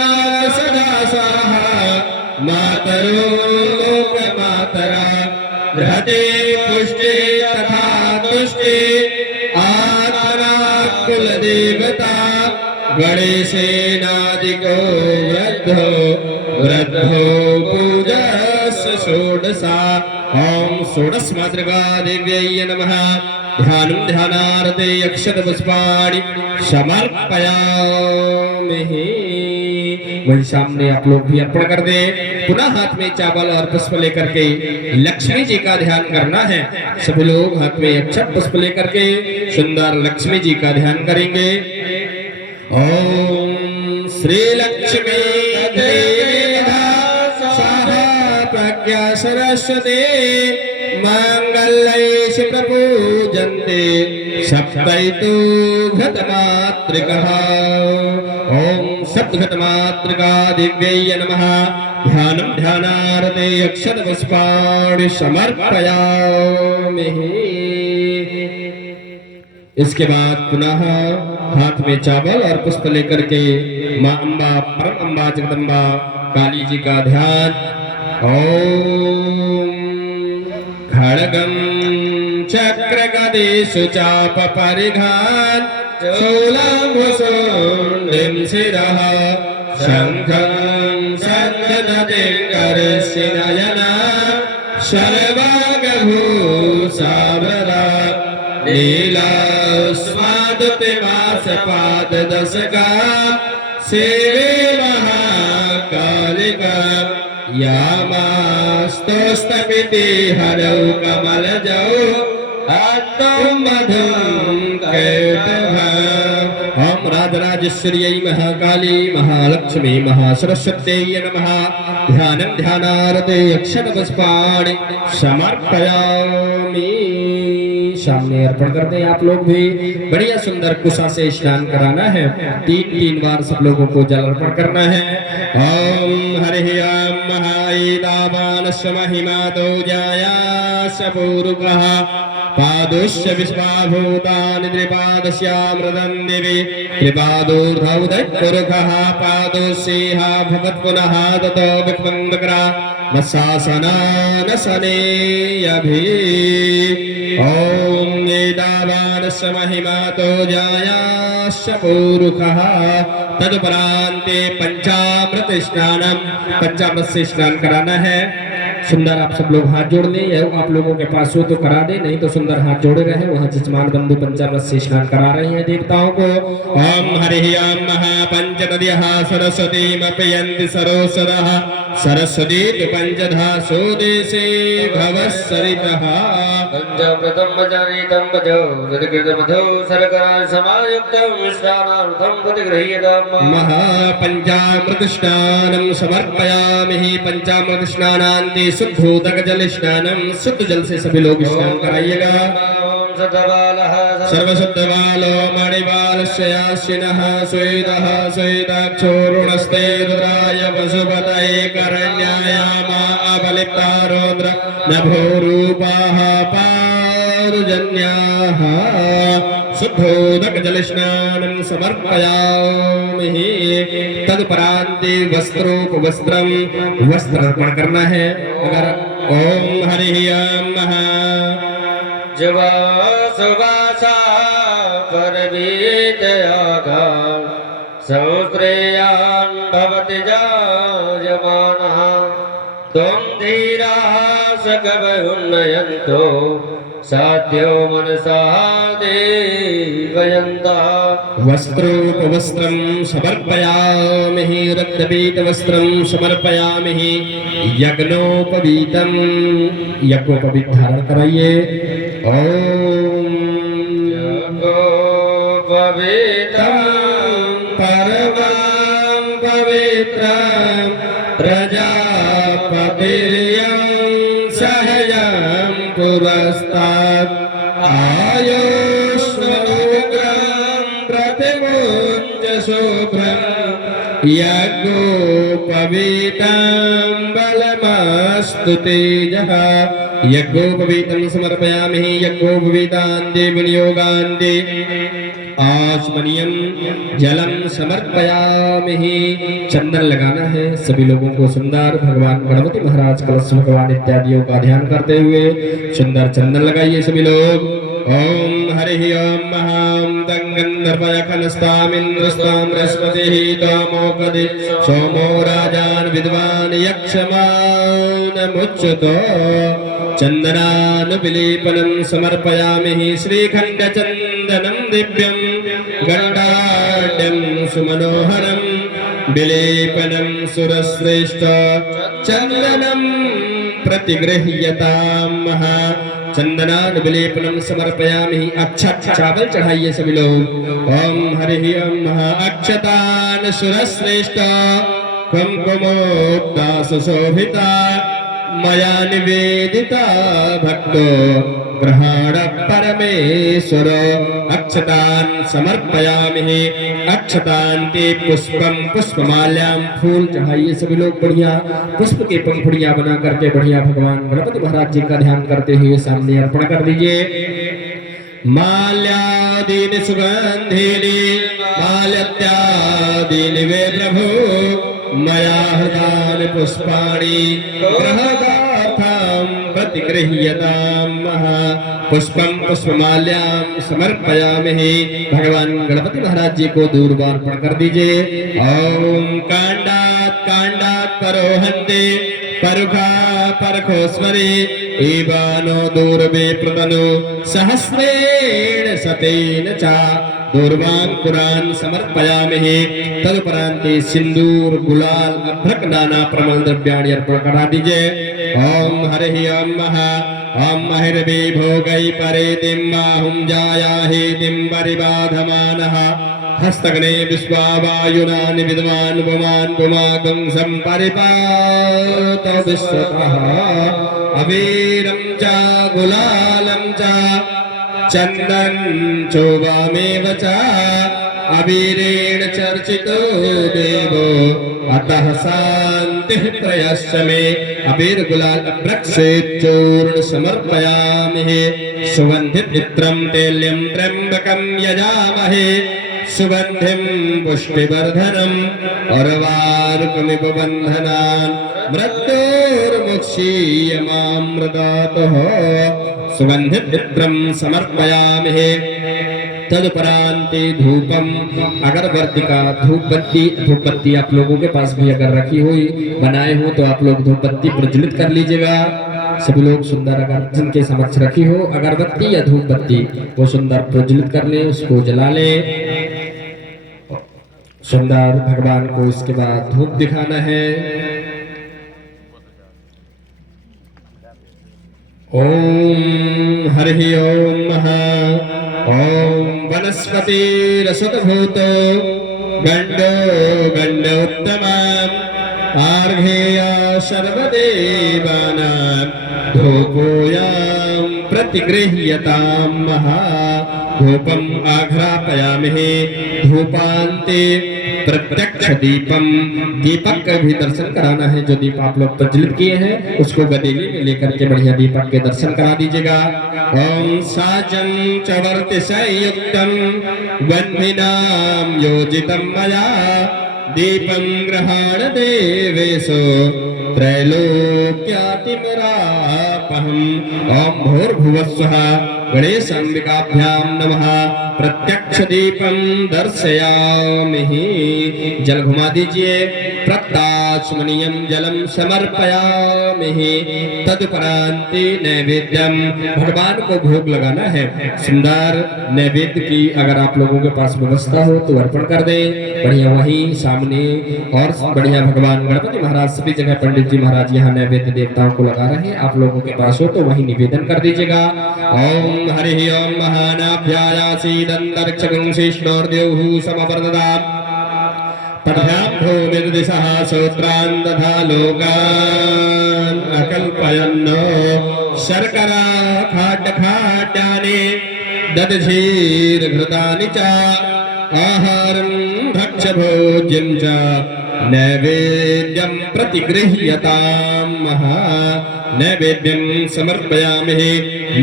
सदा स्वाहा मातरो लोक मातरा धृते पुष्टि तथा तुष्टि आत्मना कुल देवता गणेशेनादिको वृद्धो वृद्धो पूजस षोडशा। ओम षोडश मातृका देव्यै नमः। ध्यानं ध्यानारते अक्षत पुष्पाणि समर्पयामि। वही सामने आप लोग भी अर्पण कर दे। पुनः हाथ में चावल और पुष्प लेकर के लक्ष्मी जी का ध्यान करना है। सब लोग हाथ में अक्षत पुष्प लेकर के सुंदर लक्ष्मी जी का ध्यान करेंगे। ओम श्री लक्ष्मी स्वाहा प्रज्ञा सरस्वती मंगलैः प्रपूजन्ते सप्तैतो घटमातृकः। ओम सप्तघटमातृका दिव्यै नमः। ध्यानं ध्यानारते अक्षत पुष्पाणि समर्पयामि। इसके बाद पुनः हाथ में चावल और पुष्प लेकर के मां अम्बा परम अम्बा जगदम्बा काली जी का ध्यान। ओम खड्गं चक्र गदेषु चाप परिघान् शूलं शिरः शङ्खं सन्दधतिं करस्य नयना सर्वाङ्गभूषावरा लीलास्वादपिमासपाददशका सेवे महाकालिका यामास्तोस्तमिति हरौ कमलजौ हस्तौ मधुं कैटभम्। ओम राजराजेश्वर्यै महाकाली महालक्ष्मी महासरस्वत्यै नमः। ध्यानं ध्यानारते अक्षत पुष्पाणि समर्पयामि। सामने अर्पण कर दें आप लोग भी। बढ़िया सुंदर कुशा से स्नान कराना है। 3 बार सब लोगों को जल अर्पण करना है। ओम हरि ओम महाईदावानस्य महिमा तो जायास्य पूरुकः पादोश्च विश्वाभूतानि त्रिपादस्यामृतं दिवि त्रिपादोर्धौ दैत्पुरुषः पादोस्येह भगवत्पुनः ततो विक्मन्दकरा मत्सासनानसनेयभि। ओम एदावानस्य महिमा तो जायास्य पूरुकः तदुपरान्ते पंचामृत स्नानम पंचामृत से स्नान कराना है। सुंदर आप सब लोग हाथ जोड़ लें, या आप लोगों के पास हो तो करा दे, नहीं तो सुंदर हाथ जोड़े रहे। वहाँ जजमान बंधु पंचामृत से स्नान करा रहे हैं देवताओं को। ओम हरि ओम महापंच नद्यः सरस्वतीमपयन्ति सरोसरः सरस्वती तु पंचधा सोदेशे भवस्सरितः। पंचामृतं वचनीतं वचो हृदकृतमधो शर्करा समायुक्तं स्नानार्थं प्रतिगृह्यताम्। महापंचामृत स्नानं समर्पयामि। पंचामृत स्नानान्ते शुद्धोदक जल स्नानम, शुद्ध जल से सभी लोग स्नान कराइएगा। सर्वशतबालः सर्वशब्दबालो मणिबालस्याशिनः स्वेदः स्वेदाक्षोरुणस्ते रुद्राय पशुपतये करण्याय मा अबलिप्तारोद्र नभोरूपाः पारुजन्याः शुद्धोदकजलस्नानं समर्पयामि। तदुपरान्ते वस्त्रोपवस्त्रं वस्त्र अर्पण करना है। अगर ओम हरि ओम जुवा सुवासा परवीतयागा संश्रेयान् भवति जायमानः त्वं धीराः सकवयुन्नयन्तो साध्यो मनसा देवयन्तः। वस्त्रोपवस्त्रं समर्पयामि रक्तपीतवस्त्रं समर्पयामि यज्ञोपवीतं यज्ञोपवीत धारण कराइए। ओम यज्ञोपवीतं परमं पवित्रं प्रजापतिर्यं सहजं पुरस्तात् आयुष्मनुग्रहं प्रतिमुञ्च शुभ्रं यज्ञोपवीतं बलमस्तु तेजः। यज्ञोपवीतं समर्पयामि यज्ञोपवीतान्ते विनियोगान्ते आचमनीयं जलम समर्पयामि। चंदन लगाना है सभी लोगों को। सुंदर भगवान गणपति महाराज कलश भगवान इत्यादियों का ध्यान करते हुए सुंदर चंदन लगाइए सभी लोग। ओम हरि ओम महां गंधर्वयखनस्तामिन्द्रस्तां बृहस्पतिः तमोकदि सोमो राजान विद्वान् यक्षमानमुच्युतो चंदनानुविलेपनं समर्पयामि। श्रीखण्डचन्दनं दिव्यं गण्डाढ्यं सुमनोहरं विलेपनं सुरश्रेष्ठ चन्दनं प्रतिगृह्यतां महा। चंदनानुविलेपनं समर्पयामि। अक्षत चावल चढ़ाइए सभी लोग। ओम हरि ओम महा अक्षतान् सुरश्रेष्ठ कुंकुमोक्ता सुशोभिता मया निवेदिता भक्तो ग्रहण परमेश्वर। अक्षतान् समर्पयामि। अक्षतान्ते पुष्पम पुष्पमाल्यां फूल चढ़ाइए सभी लोग। बढ़िया पुष्प के पंखुड़ियां बना करके बढ़िया भगवान गणपति महाराज जी का ध्यान करते हुए सामने अर्पण कर दीजिए। माल्यादीनि सुगंधीनि माल्यत्यादीनि वे प्रभु मया हृतानि पुष्पाणि ग्रहदार्थं प्रतिगृह्यतां महा। पुष्पं पुष्पमाल्यां समर्पयामि। भगवान गणपति महाराज जी को दूर्वार्पण कर दीजिए। ओम कांडात् कांडात् परोहन्ते परुखा परखोस्मरे एवानो दूरवे प्रतनो सहस्रेण शतेन च दूर्वांकुरान् समर्पयामि। तदुपरान्ते सिंदूर गुलाल अभ्रक नाना प्रमल द्रव्याणि अर्पण करा दीजिए। ओम हरि ओम महा ओम महिर्वे भोगै परेतिं माहुं जायाहेतिं परिबाधमानः हस्तग्ने विश्वावायुनानि विद्वान् पुमान् पुमागं सम्परिपात विश्वतः। अवीरं च गुलालं च चन्दन चोवामेव च अवीरेण चर्चितो देवो अतः शान्तिः प्रयश्च मे। अबीर गुलाल अभ्रक्षेत चूर्ण समर्पयामि। सुगन्धित इत्रं तैल्यं त्र्यम्बकं यजामहे सुगन्धिं पुष्टिवर्धनम् उर्वारुकमिव बन्धनान् मृत्योर्मुक्षीयमामृतातः। सुगन्धित इत्रं समर्पयामि। तदुपरांते धूपम अगरबत्ती का धूपबत्ती आप लोगों के पास भी अगर रखी हुई बनाए हो तो आप लोग धूपबत्ती प्रज्वलित कर लीजिएगा। सभी लोग सुंदर अगर जिनके समक्ष रखी हो अगरबत्ती या धूपबत्ती वो सुंदर प्रज्वलित कर ले, उसको जला ले। सुंदर भगवान को इसके बाद धूप दिखाना है। ओम हरि ओम महा ओम वनस्पति रसदभूतो गंडो गंडोत्तमम् आर्घेय सर्वदेवानां धूपोऽयं प्रतिगृह्यताम् महा धूपम आघ्रापयामहे धूपान्ते प्रत्यक्ष दीपम। दीपक का भी दर्शन कराना है। जो दीप आप लोग प्रज्वलित किए हैं उसको गदेली में लेकर के बढ़िया दीपक के दर्शन करा दीजिएगा। ओम साजं चवर्ति संयुक्तम वह्निनाम योजितम मया दीपं ग्रहाण देवेशो त्रैलोक्यातिमरापहम्। ओम भूर्भुवस्सुः गणेशाम्बिकाभ्यां नमः। प्रत्यक्ष दीपं दर्शयामि। जल घुमा दीजिए। प्रत्याचमनीयं जलम समर्पयामि। तदुपरांति नैवेद्यम। भगवान को भोग लगाना है। सुंदर नैवेद्य की अगर आप लोगों के पास व्यवस्था हो तो अर्पण कर दें। बढ़िया वहीं सामने और बढ़िया भगवान गणपति महाराज सभी जगह पंडित जी महाराज यहाँ नैवेद्य देवताओं को लगा रहे हैं। आप लोगों के पास हो तो वहीं निवेदन कर दीजिएगा। ओम हरि ओम महानाभ्यायासीदन्तरिक्षगं शिष्णोर्देवः समवर्धतात् तद्भ्याभ्यो निर्दिशः श्रोत्रान् दधा लोकान् अकल्पयन् शर्करा खाट्यानि दधीर्घृतानि च आहारं भक्ष्यभोज्यं च नैवेद्यं प्रतिगृह्यताम् महा नैवेद्यं समर्पयामहे।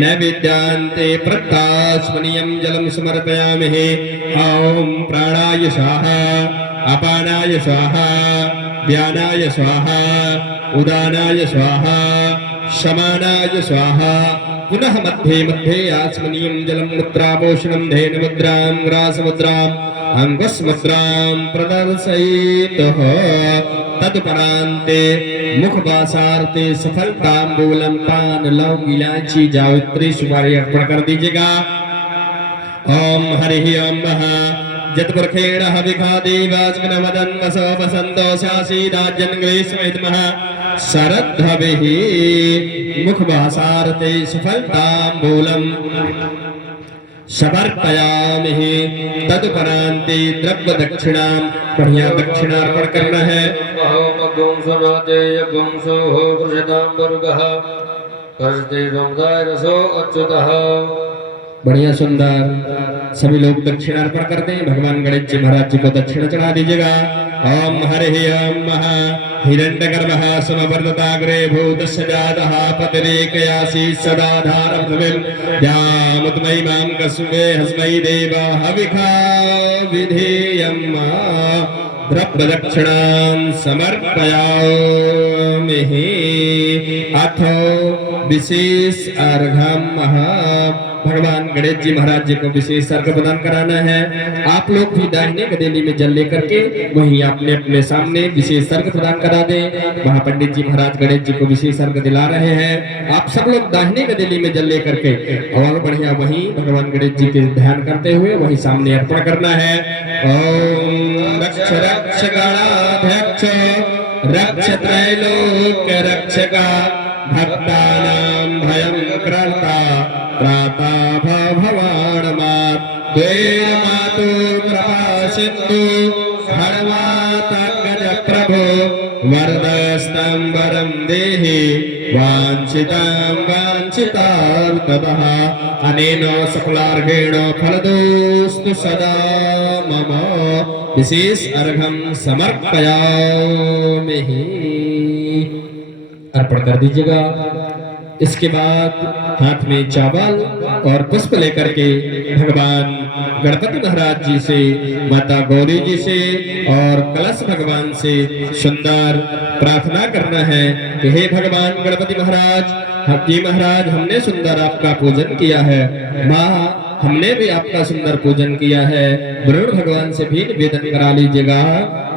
नैवेद्यान्ते प्रत्याचमनीयं जलं समर्पयामहे। ओम प्राणाय स्वाहा अपानाय स्वाहा व्यानाय स्वाहा उदानाय स्वाहा शमानाय स्वाहा। पुनः मध्ये मध्ये आचमनीयं जलं मुद्रापोषणं धेनुमुद्रां ग्रासमुद्रां अंगुष्मुद्रां प्रदर्शयेतः। तदुपरान्ते मुखवासार्थे सफलताम्बूलं पान लौंग इलायची जावित्री सुपारी अर्पण कर दीजिएगा। ओम हरि ओम महा जतपुरखेण हविखा देवास्मिनवदन् वसो वसन्तो शासीदाजन् ग्रीष्महितमः शरद्धविः मुखवासार्थे सफलताम्बूलं समर्पयामि। तदुपरान्ते द्रव्य दक्षिणां बढ़िया दक्षिणार्पण करना है। बढ़िया सुंदर सभी लोग दक्षिणार्पण करते हैं। भगवान गणेश जी महाराज जी को दक्षिणा चढ़ा दीजिएगा। ओम हरि ओम महा हिरण्यगर्भः समवर्धताग्रे भूतस्य जातः पतिरेकयासि सदा धारपृथिवीं यामुतमयि मां कस्मे हस्मै देवा हविखा विधेयं द्रव्य दक्षिणां समर्पयामि। अथो विशेष अर्घ्यं महा भगवान गणेश जी महाराज जी को विशेष अर्घ्य प्रदान कराना है। आप लोग भी दाहिने गदेली में जल लेकर के वहीं अपने अपने सामने विशेष अर्घ्य प्रदान करा दें। वहाँ पंडित जी महाराज गणेश जी को विशेष अर्घ्य दिला रहे हैं। आप सब लोग दाहिने गदेली में जल लेकर के और बढ़िया वहीं भगवान गणेश जी के ध्यान करते हुए वहीं सामने अर्पण करना है। ओम रक्ष रक्ष गणाध्यक्ष रक्ष त्रैलोक्य रक्षका भक्तानां भयं क्रता त्राता भवान् मातु कृपा सिंधु हनुमातंगज प्रभो वरदस्तं वरं देहि वाञ्छितां वाञ्छितां ततः अनेन सकलार्घेण फलदोस्तु सदा मम। विशेष अर्घ्यं समर्पयामि। अर्पण कर दीजिएगा। इसके बाद हाथ में चावल और पुष्प लेकर के भगवान गणपति महाराज जी से माता गौरी जी से और कलश भगवान से सुंदर प्रार्थना करना है कि हे भगवान गणपति महाराज जी महाराज हमने सुंदर आपका पूजन किया है। माँ हमने भी आपका सुंदर पूजन किया है। वरुण भगवान से भी निवेदन करा लीजिएगा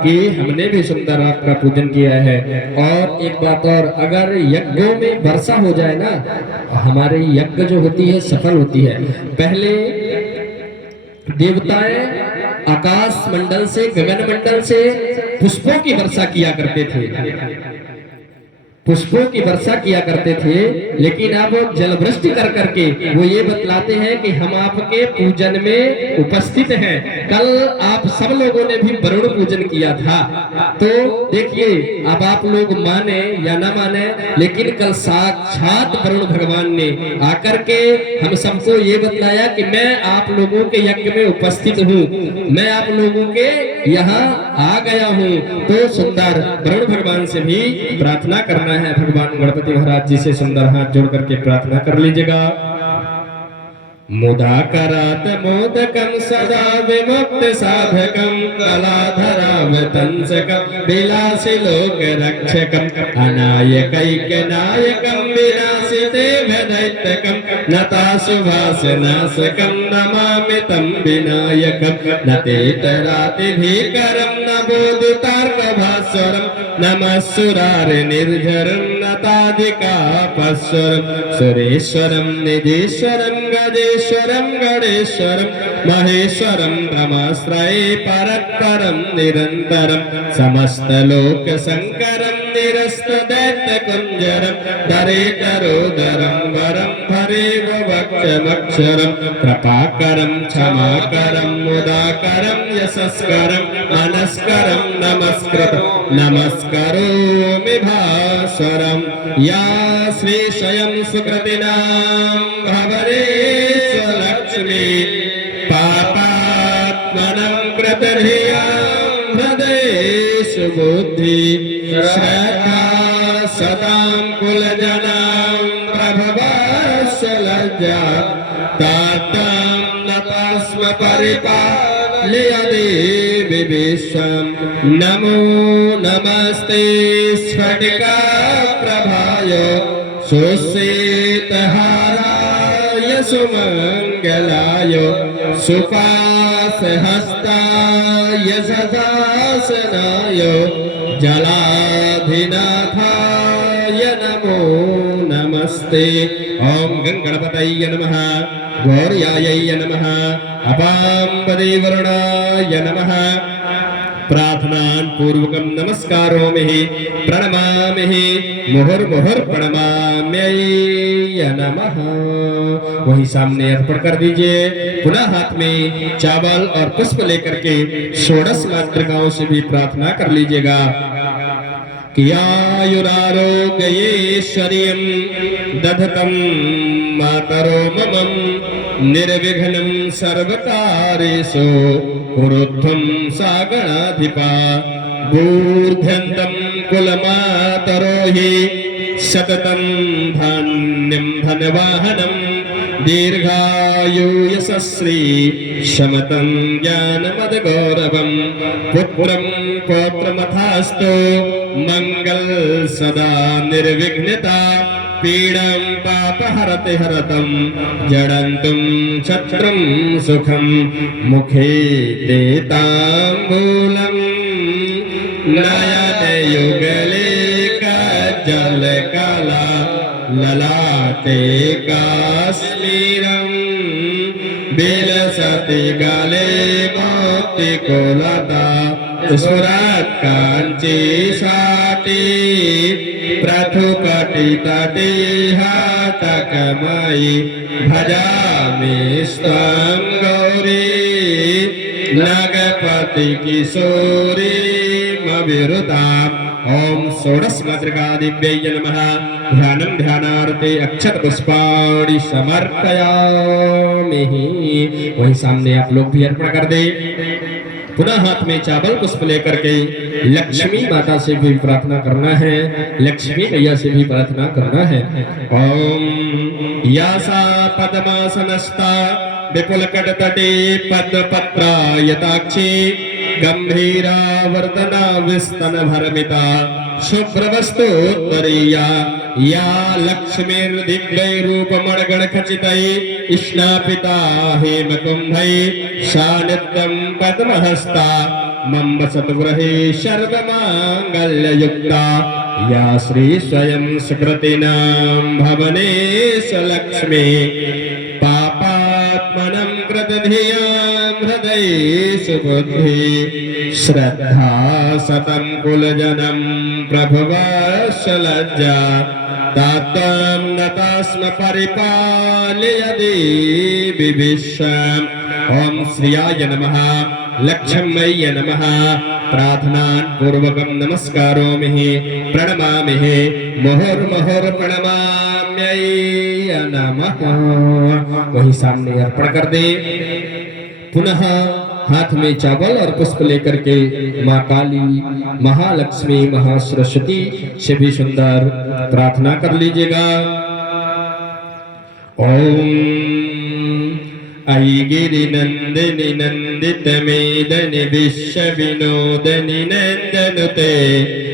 कि हमने भी सुंदर आपका पूजन किया है। और एक बात और, अगर यज्ञों में वर्षा हो जाए ना, हमारे यज्ञ जो होती है सफल होती है। पहले देवताएं आकाश मंडल से गगन मंडल से पुष्पों की वर्षा किया करते थे। पुष्पों की वर्षा किया करते थे, लेकिन अब जल वृष्टि कर करके वो ये बतलाते हैं कि हम आपके पूजन में उपस्थित हैं। कल आप सब लोगों ने भी वरुण पूजन किया था, तो देखिए अब आप लोग माने या ना माने, लेकिन कल साक्षात वरुण भगवान ने आकर के हम सबको ये बतलाया कि मैं आप लोगों के यज्ञ में उपस्थित हूँ, मैं आप लोगों के यहाँ आ गया हूँ। तो सुंदर वरुण भगवान से भी प्रार्थना करना है। भगवान गणपति महाराज जी से सुंदर हाथ जोड़ करके प्रार्थना कर लीजिएगा। मुदाकरात मोदकं सदा विमुक्त साधकं कलाधरावतंसकं विलासि लोक रक्षकं अनायकैकनायकं विनाशिदेव दैत्यकं नताशुभासनाशकं नमामि तं विनायकं नतेतरातिभीकरं नबोधतार्कभास्वरं नमः सुरारिनिर्झरं नताधिकापस्वरं सुरेश्वरं निधीश्वरं गजेश्वरं गणेश्वरं महेश्वरं ब्रह्माश्रये परत्परं निरन्तरं समस्तलोकशङ्करं निरस्तदैत्यकुञ्जरं दरेतरोदरं वरं भरेव वक्षमक्षरं कृपाकरं क्षमाकरं मुदाकरं यशस्करं मनस्करं नमस्कृतं नमस्करोमि भास्वरं या श्री स्वयं सुकृतिनां भवरेश्वरलक्ष्मी पापात्मनं कृतधियां हृदयेषु बुद्धि श्रद्धा सदां कुलजनां प्रभवस्वलज्जा तातां नतस्म परिपालय देवि विश्वं नमो नमस्ते स्फटिका प्रभाय सुश्वेतहाराय सुमङ्गलाय सुपाशहस्ताय सदासनाय जलाधिनाथाय नमो नमस्ते। ओम गणपतये नमः, गौर्यायै नमः, अपाम्बदे वरुणाय नमः। प्रार्थनान पूर्वकम नमस्कारोमि प्रणमामि मुहुर्मुहुर् प्रणमाम्यै नमः। वही सामने अर्पण कर दीजिए। पुनः हाथ में चावल और पुष्प लेकर के षोडश मातृकाओं से भी प्रार्थना कर लीजिएगा कि आयुरारोग्यैश्वर्यं दधतं मातरो मम निर्विघ्नं सर्वकार्येषु कुरुध्वं सा गणाधिपा गूर्ध्यन्तं कुलमातरो हि सततं धान्यं धनवाहनं दीर्घायु यशस्वी शमतं ज्ञानमदगौरवं पुत्रं पौत्रमथास्तु मंगल सदा निर्विघ्नता पीड़ां पापहरति हरतं जडन्तुं छत्रं सुखं मुखे देताम्बूलं नयने युगले कज्जलकला ललाटे काश्मीरं विलसति गले मोतिकुलता सुरात् काञ्ची साटी प्रथुकटितटी हाटकमयि भजामि त्वं गौरी नगपति किशोरी मविरुताम्। ओम षोडश मातृका दिव्यै नमः। ध्यानं ध्यानार्थे अक्षत पुष्पाणि समर्पयामि। वही सामने आप लोग भी अर्पण कर दे। पुनः हाथ में चावल पुष्प लेकर के लक्ष्मी माता से भी प्रार्थना करना है, लक्ष्मी मैया से भी प्रार्थना करना है। ओम यासा पद्मासनस्था विपुलकटतटे पद्मपत्रायताक्षी गंभीरा वर्तना विस्तन भरमिता शुभ्रवस्तोत्तरीया या लक्ष्मीर्दिव्यैरूपमणगणखचितै स्नापिता हेमकुम्भै सा नित्यं पद्महस्ता मम वसतु गृहे सर्वमाङ्गल्ययुक्ता या श्री स्वयं सुकृतिनां भवनेश लक्ष्मी पापात्मनं कृतधियां हृदयेषु बुद्धि श्रद्धा सतम कुलजनम प्रभवशलज्जा तात्वं नतस्म परिपालयति विविश्वम्। ओम श्रियाय नमः लक्ष्म्यै नमः प्रार्थनान् पूर्वकं नमस्कारोमि प्रणमामि मुहुर्मुहुर् प्रणमाम्यै नमः। वही सामने अर्पण कर दे। पुनः हाथ में चावल और पुष्प लेकर के माँ काली, महालक्ष्मी, महासरस्वती से भी सुंदर प्रार्थना कर लीजिएगा। ओम आई गिरि नंदिनी नंदित मेदनि विश्व विनोदनि नंदनुते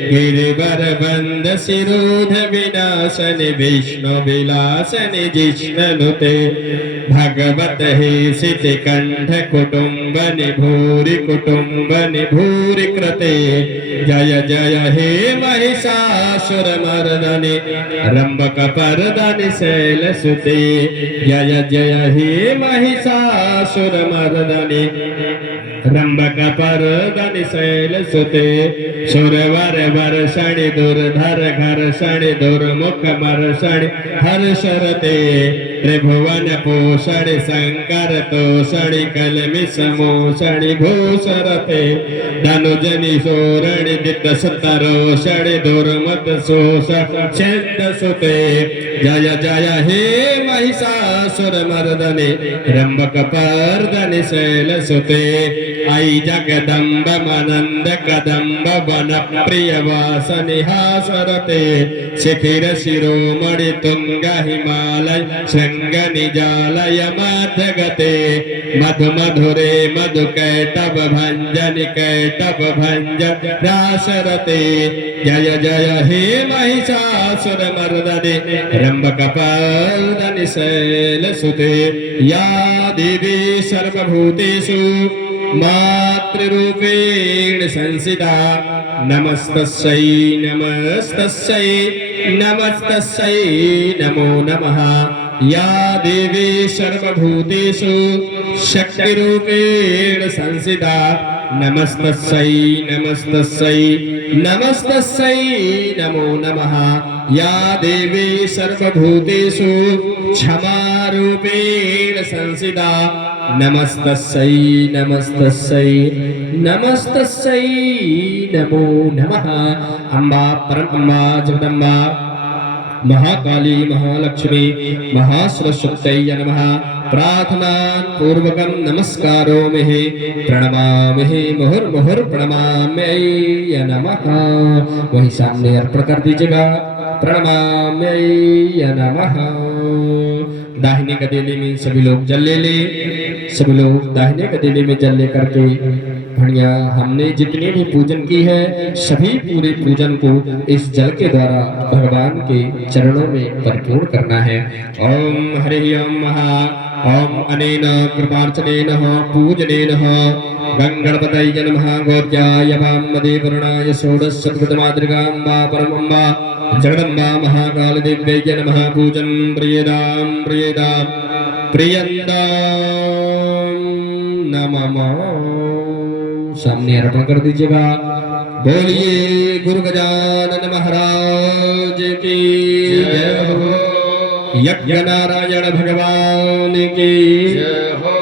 गिरिवर बंद सिरोध विनाशनि विष्णु विलासनि जिष्णनुते भगवत हे सिति कंठ कुटुंबनि भूरि कृते जय जय हे महिषासुर मर्दनि रंभक पर्दनि शैलसुते जय जय हे महिषासुर मर्दनि रंभक पर्दनि शैलसुते सुरवर वर्षणि दुर्धर घर्षणि दुर्मुख मर्षणि हर्षरते त्रिभुवन पोषणि शंकर तोषणि कलमि समोषणि भूषरते धनुजनि शोरणि दिग्सतरोषणि दुर्मत शोष छन्दसुते जय जय हे महिषासुर मर्दनि रंभक पर्दनि शैलसुते आई जगदम्ब मनंद कदम्ब वन प्रिय वासनि हासरते शिखिर शिरोमणि तुंग हिमालय श्रृंग निजालय मध्यगते मधु मधुरे मधु कैटभ भंजन रासरते जय जय हे महिषासुर मर्दनि रंभक पर्दनि शैलसुते या देवी सर्वभूतेषु मातृरूपेण संसिता नमस्तस्यै नमस्तस्यै नमस्तस्यै नमो नमः। या देवी सर्वभूतेषु शक्तिरूपेण संसिता नमस्तस्यै नमस्तस्यै नमस्तस्यै नमो नमः। या देवी सर्वभूतेषु क्षमारूपेण संसिता नमस्तस्यै नमस्तस्यै नमस्तस्यै नमो नमः। अम्बा परमअम्बा जगदम्बा महाकाली महालक्ष्मी महासरस्वत्यै नमः प्रार्थनान् पूर्वकं नमस्कारोमि प्रणमामि मुहुर्मुहुर् प्रणमाम्यै नमः। वही सामने अर्पण कर दीजिएगा। प्रणमाम्यै नमः। दाहिने गदेले में सभी लोग जल ले ले। सभी लोग दाहिने गदेले में जल लेकर के बढ़िया हमने जितने भी पूजन की है सभी पूरे पूजन को इस जल के द्वारा भगवान के चरणों में परिपूर्ण करना है। ओम हरि ओम महा ओम अनेन कृपार्चनेन पूजनेन गंगणपतये नमः गौर्याय वामदेवरुणाय षोडशतकृतमातृकाम्बा परमम्बा जगदम्बा महाकाल देव्यै नमः पूजन प्रियदां प्रियदां प्रियंदां नमः। सामने अर्पण कर दीजिएगा। बोलिए गुरु गजानन महाराज की जय हो। यज्ञ नारायण भगवान की जय हो।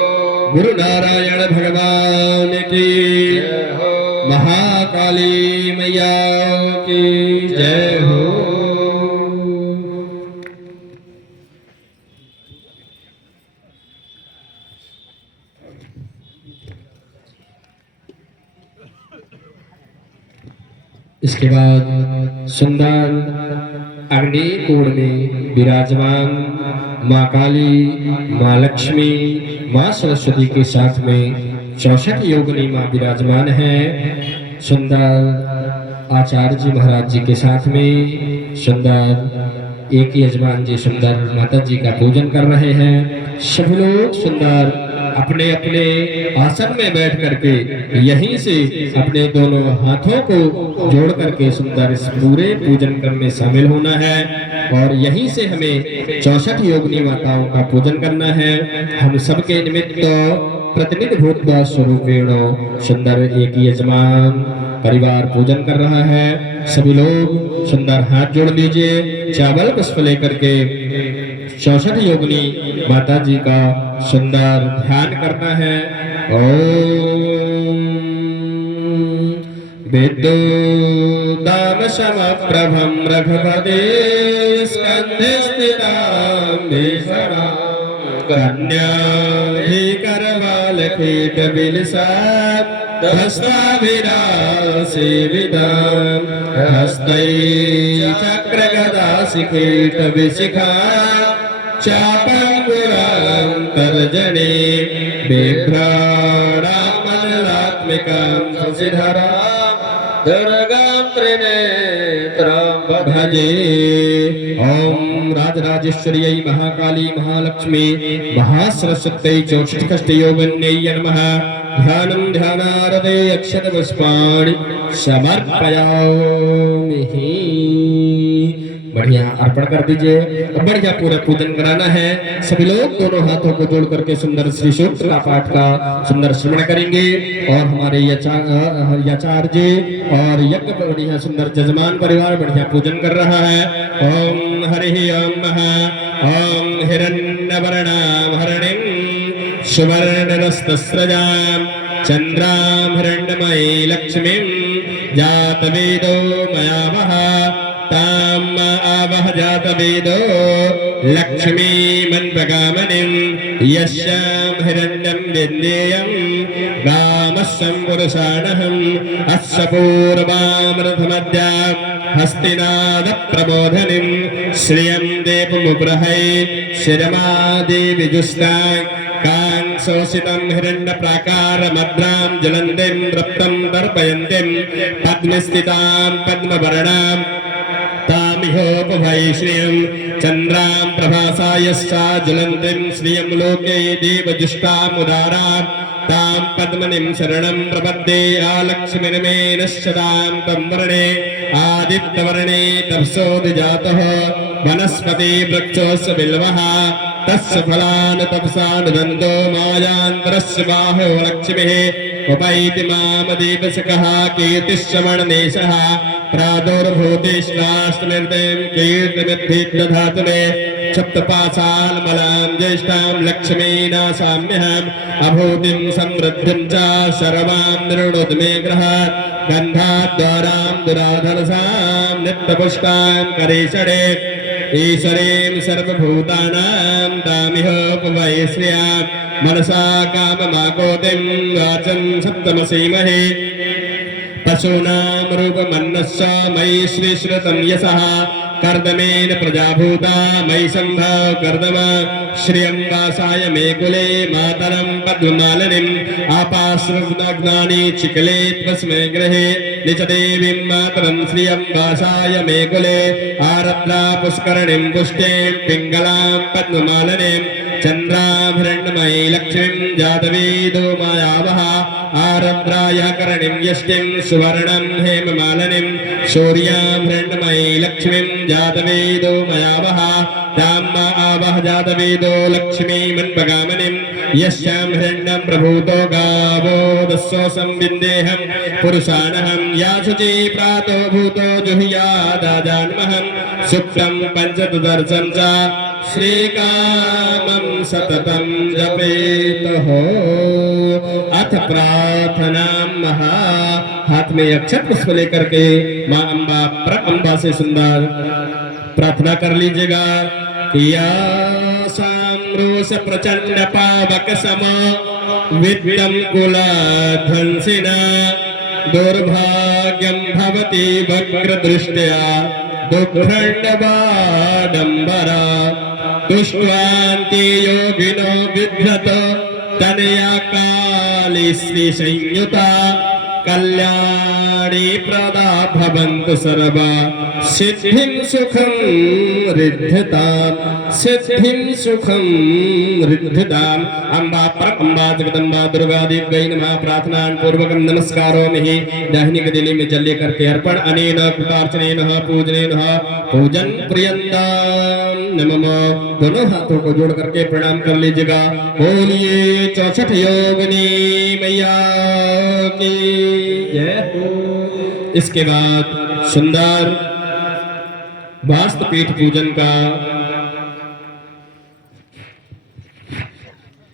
गुरु नारायण भगवान की जय हो। महाकाली मैया की जय हो। इसके बाद सुंदर अग्निकुंड में विराजमान माँ काली, माँ लक्ष्मी, माँ सरस्वती के साथ में 64 योगिनी माँ विराजमान है। सुंदर आचार्य जी महाराज जी के साथ में सुंदर एक यजमान जी सुंदर माता जी का पूजन कर रहे हैं। सभी लोग सुंदर अपने अपने आसन में बैठ करके यहीं से अपने दोनों हाथों को जोड़ करके सुंदर इस पूरे पूजन क्रम में शामिल होना है और यहीं से हमें 64 योगिनी माताओं का पूजन करना है। हम सबके निमित्त प्रतिनिधि भूतवा स्वरूपेण सुंदर एक यजमान परिवार पूजन कर रहा है। सभी लोग सुंदर हाथ जोड़ लीजिए, चावल पुष्प लेकर के 64 योगिनी माता जी का सुंदर ध्यान करना है। ओम विद्युदाम समप्रभं रघुपते स्कंधे स्थितां भीषणां कन्याधिकरवालकीट विलसात् हस्ताभिरासेवितां हस्तै चक्रगदासिकीट विशिखा चापाङ्कुरान्तर्जने बिभ्राणामनलात्मिकां शशिधरां दुर्गां त्रिनेत्रां भजे। ओम राजराजेश्वर्यै महाकाली महालक्ष्मी महासरस्वत्यै चौषष्ठकष्टयोगिन्यै नमः। ध्यानं ध्यानारते अक्षतपुष्पाणि समर्पयामि। बढ़िया अर्पण कर दीजिए। बढ़िया पूरा पूजन कराना है। सभी लोग दोनों हाथों को जोड़ करके सुंदर श्री सूक्त का पाठ का सुंदर श्रवण करेंगे और हमारे याचार्य जी और यज्ञ बढ़िया सुंदर जजमान परिवार बढ़िया पूजन कर रहा है। ओम हरि ओम ओम हिरण्यवर्णां हरणिं सुवर्णरस्तस्रजां चंद्रां हिरण्यमयी लक्ष्मीं जातवेदो मया वह ताम आवह जातवेदो लक्ष्मीमन्वगामनिं यस्यां हिरण्यं विन्देयं गामस्सं पुरुषाणहम् अस्य पूर्वामृतमद्यां हस्तिनाद प्रबोधनिं श्रियं देवमुग्रहै शिरमादेविजुष्टां कांसोषितं हिरण्यप्राकारमद्रां ज्वलन्तीं रक्तं दर्पयन्तीं पद्मस्थितां पद्मवर्णां तामिहोपभै श्रियं चन्द्रां प्रभासायस्सा ज्वलन्तीं श्रियं लोके देवजुष्टामुदारां तां पद्मनिं शरणं प्रपद्ये आलक्ष्मीर्मेनश्चतां तं वर्णे आदित्यवर्णे तपसोऽधिजातः वनस्पति वृक्षोऽस्य बिल्वः तस्य फलान् तपसा नुदन्तो मायान्तरस्य बाहो लक्ष्मीः उपैति माम देवसकः कीर्तिश्रवणनेशः प्रादुर्भूतिश्लास्तनिर्दें कीर्तिमिद्धि मे सप्तपाशाल्मलां ज्येष्ठां लक्ष्मीनासाम्यहम् अभूतिं समृद्धिं च सर्वां निर्णुद् मे गृहात् गन्धाद्वारां दुराधरसां नित्यपुष्टां करेषणे ईश्वरीं सर्वभूतानां तामिहोपवै श्रियां मनसा काममाकोतिं वाचं सप्तमसीमहि पशूनां रूपमन्नस्य मयि श्रीश्रुतं यशः कर्दमेन प्रजाभूता मयि सम्भव कर्दम श्रियं वासाय मे कुले मातरं पद्ममालिनीम् आपाश्रुग्नानि चिकले त्वस्मै गृहे निचदेवीं मातरं श्रियं वासाय मे कुले आरद्रा पुष्करणीं पुष्टिं पिङ्गलां पद्ममालिनीम् चन्द्रां हिरण्मयी लक्ष्मीं जातवेदो मायावः आरद्राय करणीं यष्टिं सुवर्णं हेममालिनीं शौर्यां हिरण्मयी लक्ष्मीं जातवेदो मयावः ताम् आवह जातवेदो लक्ष्मीमन्वगामनिं यस्यां हिरण्यं प्रभूतो गावो दस्सोऽसं विन्देहं पुरुषाणहं या शुचि प्रातो भूतो जुह्यादाजान्महं सुप्तं पञ्चतदर्शं च श्रीकामं सततं जपेतः। अथ प्रार्थना महा। हाथ में अक्षत पुष्प लेकर के माँ अम्बा अम्बा से सुंदर प्रार्थना कर लीजिएगा। या साम्रोष प्रचंड पावक सम विद्यं कुलध्वंसिना दुर्भाग्यं भवति वक्रदृष्ट्या दुःखण्डवाडम्बरा तुष्टान्ति योगिनो बिभ्रत तनया काली श्री संयुता कल्याणी प्रदा भवन्तु सर्वा सिद्धिं सुखं रिद्धताम् सिद्धिं सुखं रिद्धताम्। अम्बा परअम्बा जगदम्बा दुर्गा देव्यै नमः। प्रार्थनां पूर्वकं नमस्कारोमि। दाहिनी गदेली में जल लेकर के अर्पण अनेन कृतार्चनेन पूजनेन पूजन प्रियंताम नमः। दोनों हाथों को जोड़ करके प्रणाम कर लीजिएगा। बोलिए 64 योगिनी मैया की जय हो। इसके बाद सुंदर वास्तुपीठ पूजन का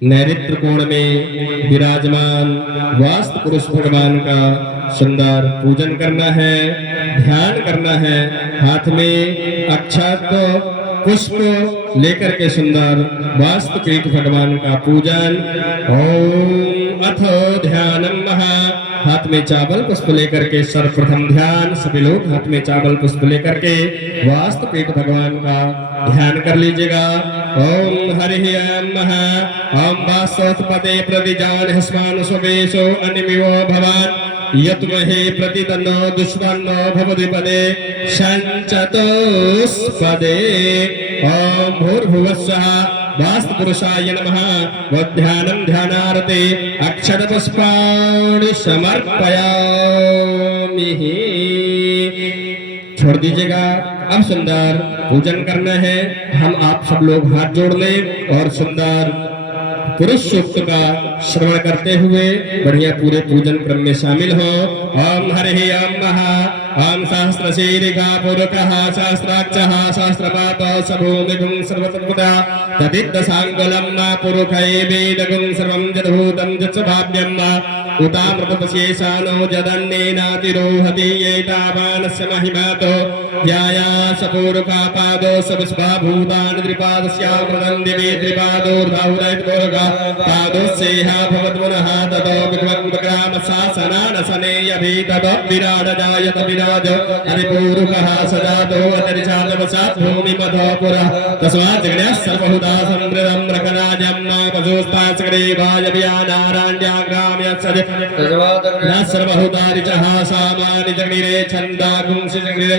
नैऋत्य कोण में विराजमान वास्तु पुरुष भगवान का सुंदर पूजन करना है, ध्यान करना है। हाथ में अक्षत पुष्प लेकर के सुंदर वास्तुपीठ भगवान का पूजन। ओम अथ ध्यानम महा। हाथ में चावल पुष्प लेकर के सर्वप्रथम ध्यान, सभी लोग हाथ में चावल पुष्प लेकर के वास्तुपीठ भगवान का ध्यान कर लीजिएगा। ओम हरि ओम महा। ओम वास्तुपते प्रतिजान हस्मान सुवेशो अनिमिवो भवान यत्महे प्रतितन्नो दुष्पन्नो भवद्विपदे संचतुष्पदे। ओम भूर्भुवस्सः वास्तुपुरुषाय नमः। वध्यानं ध्यानार्थे अक्षतपुष्पाणि समर्पयामि। छोड़ दीजिएगा। अब सुंदर पूजन करना है। हम आप सब लोग हाथ जोड़ लें और सुंदर पुरुष सूक्त का श्रवण करते हुए बढ़िया पूरे पूजन क्रम में शामिल हो। ओम हरि ओम महा। ओम सहस्रशीर्षा पुरुषः सहस्राक्षः सहस्रपादः सभूमिगुं सर्वसर्वदा तदिदशाङ्गुलं पुरुषै वेदगुं सर्वं जडभूतं जत्स्वभाव्यं उतामृतपशेषानो जदन्नेनातिरोहति एतावानस्य महिमातो ध्यायास पूरुकापादो सविस्वाभूतानि त्रिपादस्यामृतं दिवे त्रिपादोर्धौरैर्भोगा पादोस्येहा भवद्पुनः ततो विक्रमशासनानसनेयभि ततो विराडजायत विराज हरिपूरुकः सजातो अतिरिचातवसात् भूमिमधो पुरः तस्मात् जगन्याः सर्वहुता समृद्धं रकराजं पशुस्तात्सकरे वायव्यानाराण्यग्राम्यत्सज सर्वहुतारिचः सामानि जगनिरे छन्दागुंसि जगनिरे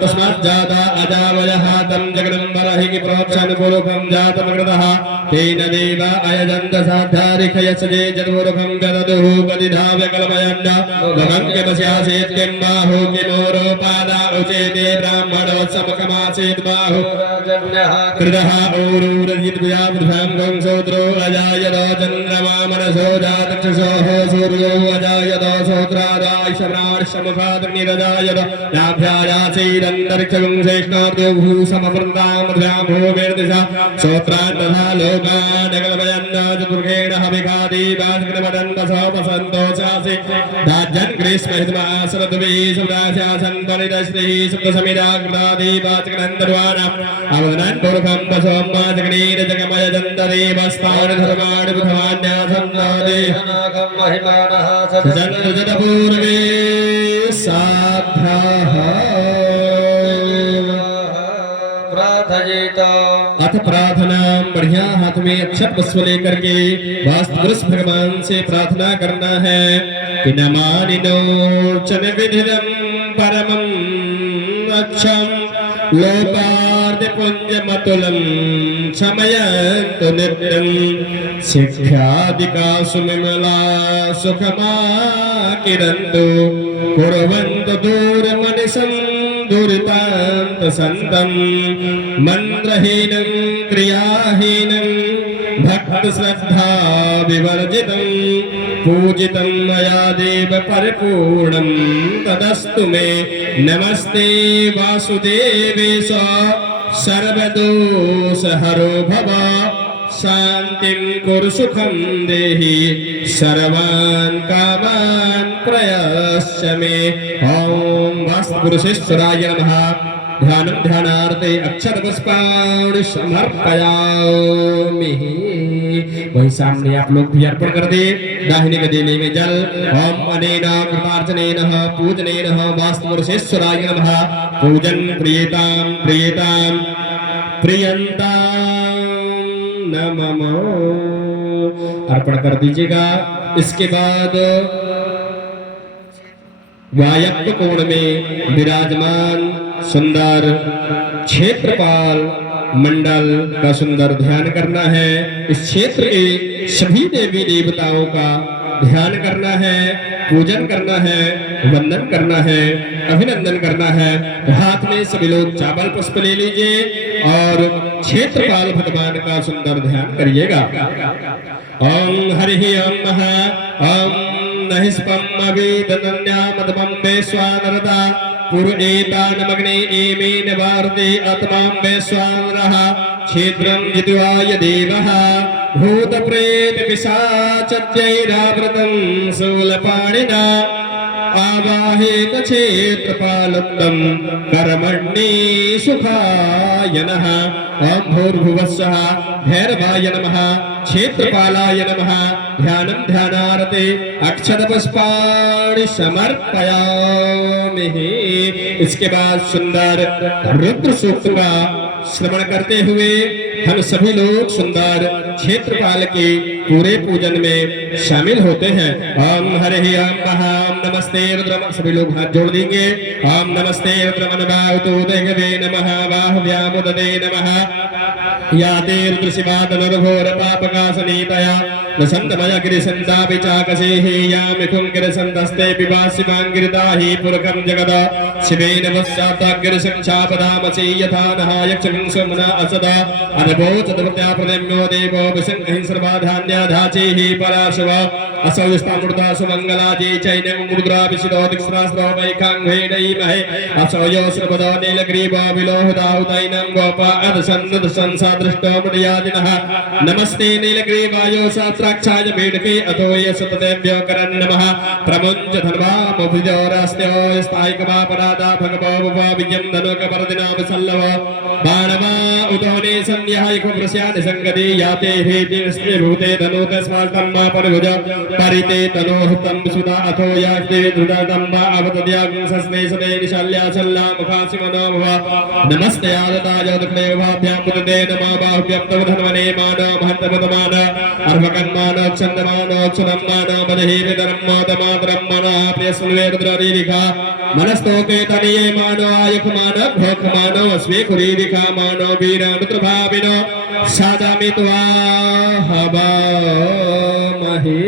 तस्मात् जाता अजावयः तं जगदम्बरहि प्रोक्षन् पुरुखं जातमकृतः तेन देव अयजन्त साधारिखयसजे जन्मुरुखं गददुः गदिधाव्यकल्पयन्न भगं किमस्यासेत् किं बाहु किमोरोपादा उचेते ब्राह्मणो समकमासेत् बाहु कृतः औरूरजिद्व्यावृधां गंसोत्रो अजायत चन्द्रमा मनसो जातक्षसोः सूर्यो अजायत सोत्रादायशम्राशमुखादग्निरजायत नाभ्यायासेदन्तरिक्षगं श्रेष्ठार्दो भूसमवृन्दामध्यां भूमिर्दिशा सोत्रान् तथा लोकानकल्पयन्न चतुर्गेण हविखादीवास्कृतमदन् वसन्तोषासि राज्यन् ग्रीष्महितमासरद्वे सुदास्यासन् परिदश्रीः सप्तसमिदा कृतादीवाचकनन्दर्वाणाम् अवदनन् पुरुखं वसोम्मा जगनीरजगमयजन्तदेवस्तानि धर्माणि बुधवान्यासन्नादेहनाकं महिमानः सचन्द्रजटपूर्वे साध्याः प्रार्थयेत। अथ प्रार्थना बढ़िया हाथ में अक्षत पुष्प लेकर के वास्तु पुरुष भगवान से प्रार्थना करना है कि नमानिनोर्चन विधिरं परमं अक्षम लोकार्थ पुंजमतुलं समयन्तु नित्यं शिक्षादिका सुमिमला सुखमा किरन्तु कुर्वन्तु दूरमनिशं दुरितान्त संतं मंत्रहीनं क्रियाहीनं भक्त श्रद्धा विवर्जितं पूजितं मया देव परिपूर्णं तदस्तु मे। नमस्ते वासुदेवेश सर्वदोषहरो भव शांतिं कुरु सुखं देहि सर्वान् कामान् प्रयश्च मे। ओम वास्तुपुरुषेश्वराय नमः। ध्यानं ध्यानार्थे अक्षत पुष्पाणि समर्पयामि। वही सामने आप लोग भी अर्पण कर दे। दाहिनी गदेली में जल। ओम अनेन कृतार्चनेन पूजनेन वास्तुपुरुषेश्वराय नमः। पूजन प्रियतां प्रियतां प्रियंतां नमः अर्पण कर दीजिएगा। इसके बाद वायव्य कोण में विराजमान सुंदर क्षेत्रपाल मंडल का सुंदर ध्यान करना है। इस क्षेत्र के सभी देवी देवताओं का ध्यान करना है, पूजन करना है, वंदन करना है, अभिनंदन करना है। तो हाथ में सभी लोग चावल पुष्प ले लीजिए और क्षेत्रपाल भगवान का सुंदर ध्यान करिएगा। ओम हरि ओम महा ओम नहिस्पम अवेदन्या मदमं वैश्वानरदा पुरुएतानमग्ने एमेन वार्ते आत्मां वैश्वानरः क्षेत्रं जित्वाय देवः भूतप्रेत पिशाचैरावृतं शूलपाणिना आवाहेत क्षेत्रपालत्तं कर्मण्ये सुखाय नमः। ओम भूर्भुवस्सः भैरवाय नमः क्षेत्रपालाय नमः। ध्यानं ध्यानार्थे अक्षतपुष्पाणि समर्पयामि। इसके बाद सुंदर रुद्र सूक्त का श्रवण करते हुए हम सभी लोग सुंदर क्षेत्रपाल के पूरे पूजन में शामिल होते हैं। ओम हरि ओम महा ओम नमस्ते रुद्र, सभी लोग हाथ जोड़ देंगे। ओम नमस्ते रुद्रमनवातु देवे नमः बाह्व्यामुदते नमः। या ते रुद्रशिवा तनुर्घोर पापकासनीतया नसन्तमय गिरिसन्तापि चाकसेहि या मिथुं गिरिसन्तस्ते पिबासिवाङ्गिरिताहि पुरकं जगद शिवेन वत्साताग्गिरिसंशापदामसि यथा नः यक्षमिं सुमना असदा अनभोचतवत्या प्रदम्यो देवो विसङ्गहिं सर्वाधान्याधाचेहि पराशव असौ स्तामृता सुमङ्गलाजे चैनं मुद्राभिषितो दिक्स्रास्रो वैखाङ्घैडैमहे असौ यो श्रवदो नीलग्रीवो विलोहदाहुतैनं गोपा अदसन्ददसंसादृष्टो मृयादिनः नमस्ते नीलग्रीवायो सात्राक्षाय मेढके अतो ये सततेभ्यो करन् नमः। प्रमुञ्च धर्वामभिजोरास्त्यो स्थायिकमापराधा भगवो विजयं धनुकपरदिना विसल्लव बाणवा उतोने संध्याय कुप्रस्यानि संगति याते हेति स्त्रे भूते धनुते स्मार्तं मा परिभुज परिते तनोः तं सुधा अथो यास्ते धृतं वा अवतद्यागं सस्ते सदे निशाल्या सल्ला मुखासि मनोभव नमस्ते आदताय दक्षिणे भाभ्यां मुदते नमः बाहुभ्यं तव धन्वने मानो महन्तमतमान अर्भकन्मानो छन्दमानो क्षुरम्मानो मदहे विदरं मोदमातरं मनः प्रियस्वे रुद्ररीरिखा मनस्तोके तनिये मानो आयुखमानो भोखमानो अस्वे कुरीरिखा मानो वीरानुत्रभाविनो सादामि त्वा हवामहे